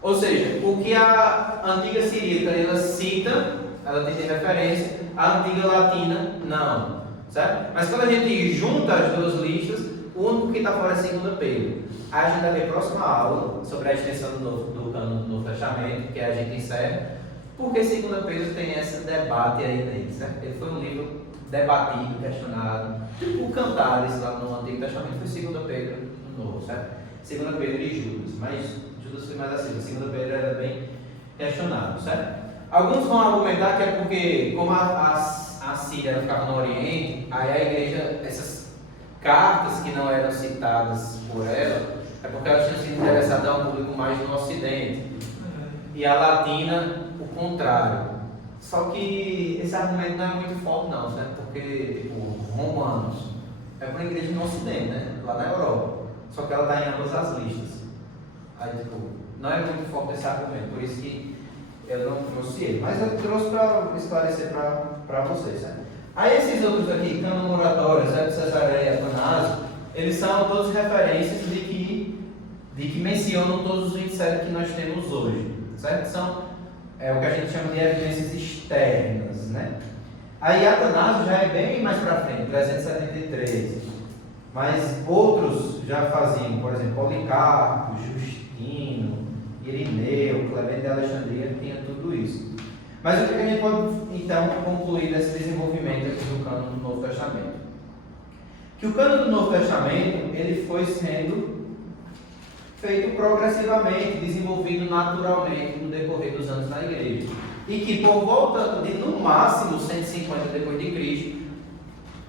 Ou seja, o que a Antiga Siríaca ela cita, ela tem de referência, a Antiga Latina não. Certo? Mas quando a gente junta as duas listas, o único que está fora é 2 Pedro. Aí a gente vai ver a próxima aula sobre a extensão do cânon do Novo Testamento, que a gente encerra, porque 2 Pedro tem esse debate aí nele. Certo? Ele foi um livro debatido, questionado. O Cantares lá no Antigo Testamento foi 2 Pedro no Novo, certo? 2 Pedro e Judas, mas Judas foi mais assim, 2 Pedro era bem questionado, certo? Alguns vão argumentar que é porque, como a Síria ficava no Oriente, aí a igreja, essas cartas que não eram citadas por ela, é porque elas tinham sido interessadas a um público mais no Ocidente. E a Latina, o contrário. Só que esse argumento não é muito forte não, certo? Porque, tipo, Romanos é para a igreja no Ocidente, né? Lá na Europa. Só que ela está em ambas as listas. Aí, tipo, não é muito forte esse argumento, por isso que eu não trouxe ele. Mas eu trouxe para esclarecer para vocês, certo? Aí esses outros aqui, Cânon Moratório, Zé Cesareia, Atanásio, eles são todos referências de que mencionam todos os 27 que nós temos hoje, certo? São o que a gente chama de evidências externas, né? Aí Atanásio já é bem mais para frente, 373. Mas outros já faziam, por exemplo, Policarpo, Justino, Irineu, Clemente de Alexandria, tinha tudo isso. Mas o que a gente pode, então, concluir desse desenvolvimento aqui do cânon do Novo Testamento? Que o cânon do Novo Testamento, ele foi sendo feito progressivamente, desenvolvido naturalmente no decorrer dos anos na igreja. E que por volta de, no máximo, 150 depois de Cristo,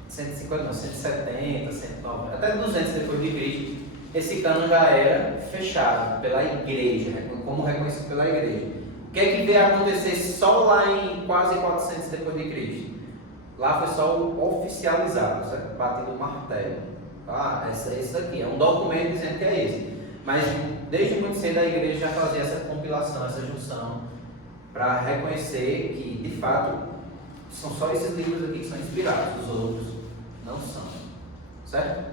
150 não, 170, 190, até 200 depois de Cristo, esse cânon já era fechado pela igreja, como reconhecido pela igreja. O que é que veio acontecer só lá em quase 400 depois de Cristo? Lá foi só o oficializado, certo? Batido o martelo. Esse aqui é um documento dizendo que é esse. Mas desde muito cedo a igreja já fazia essa compilação, essa junção, para reconhecer que, de fato, são só esses livros aqui que são inspirados, os outros não são. Certo?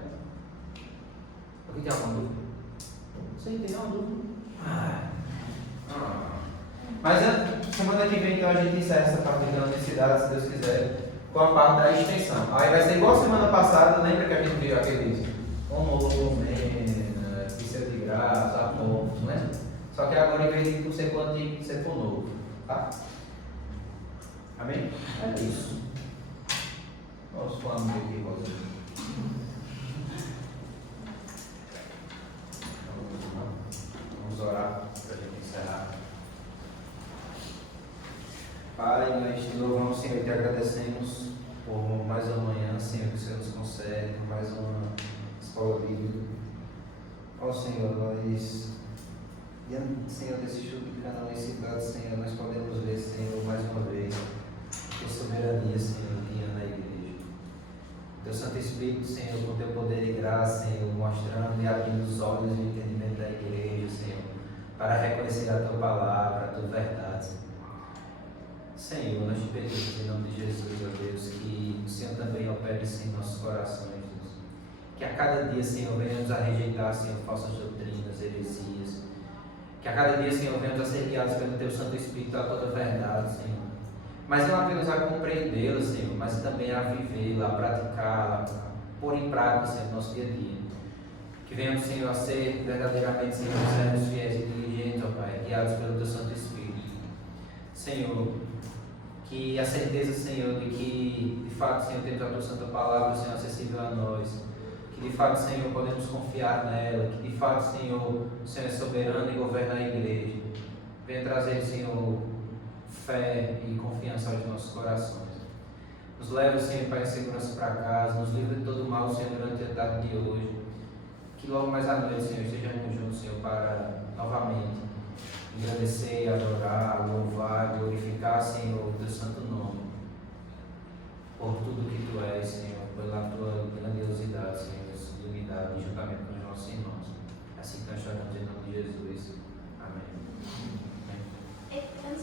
Alguém tem alguma dúvida? Você tem alguma dúvida? Mas semana que vem então a gente encerra essa parte da universidade, se Deus quiser, com a parte da extensão. Aí vai ser igual semana passada, lembra que a gente viu aqueles homologomena, de graça, novo, não é? Só que agora, em vez de ir para o século antigo, século novo. Tá? Amém? É isso. Nossa, o amigo aqui, Rosa. Vamos orar para a gente encerrar. Pai, nós te louvamos, Senhor, e te agradecemos por mais uma manhã, Senhor, que o Senhor nos concede, por mais uma escola bíblica. Ó Senhor, nós, diante, Senhor, desse estudo de Canaã e cidade, Senhor, nós podemos ver, Senhor, mais uma vez, a soberania, Senhor, guiando a igreja. Teu Santo Espírito, Senhor, com teu poder e graça, Senhor, mostrando e abrindo os olhos e o entendimento da igreja, Senhor, para reconhecer a tua palavra, a tua verdade, Senhor. Senhor, nós te pedimos em nome de Jesus, ó Deus, que o Senhor também opere em nossos corações, Deus. Que a cada dia, Senhor, venhamos a rejeitar, Senhor, falsas doutrinas, heresias. Que a cada dia, Senhor, venhamos a ser guiados pelo teu Santo Espírito a toda a verdade, Senhor. Mas não apenas a compreendê-la, Senhor, mas também a vivê-la, a praticá-la, a pôr em prática, Senhor, no nosso dia a dia. Que venhamos, Senhor, a ser verdadeiramente, Senhor, servos fiéis e diligentes, ó Pai, guiados pelo teu Santo Espírito. Senhor, que a certeza, Senhor, de que, de fato, Senhor, temos a tua santa palavra, Senhor, acessível a nós. Que, de fato, Senhor, podemos confiar nela. Que, de fato, Senhor, o Senhor é soberano e governa a igreja. Venha trazer, Senhor, fé e confiança aos nossos corações. Nos leva, Senhor, Pai, em segurança para casa. Nos livra de todo mal, Senhor, durante a tarde de hoje. Que logo mais à noite, Senhor, estejamos juntos, Senhor, para novamente agradecer, adorar, louvar, glorificar, Senhor, o teu santo nome, por tudo que tu és, Senhor, pela tua grandiosidade, Senhor, sublimidade, juntamente com os nossos irmãos. Assim que nós choramos em nome de Jesus. Amém. Antes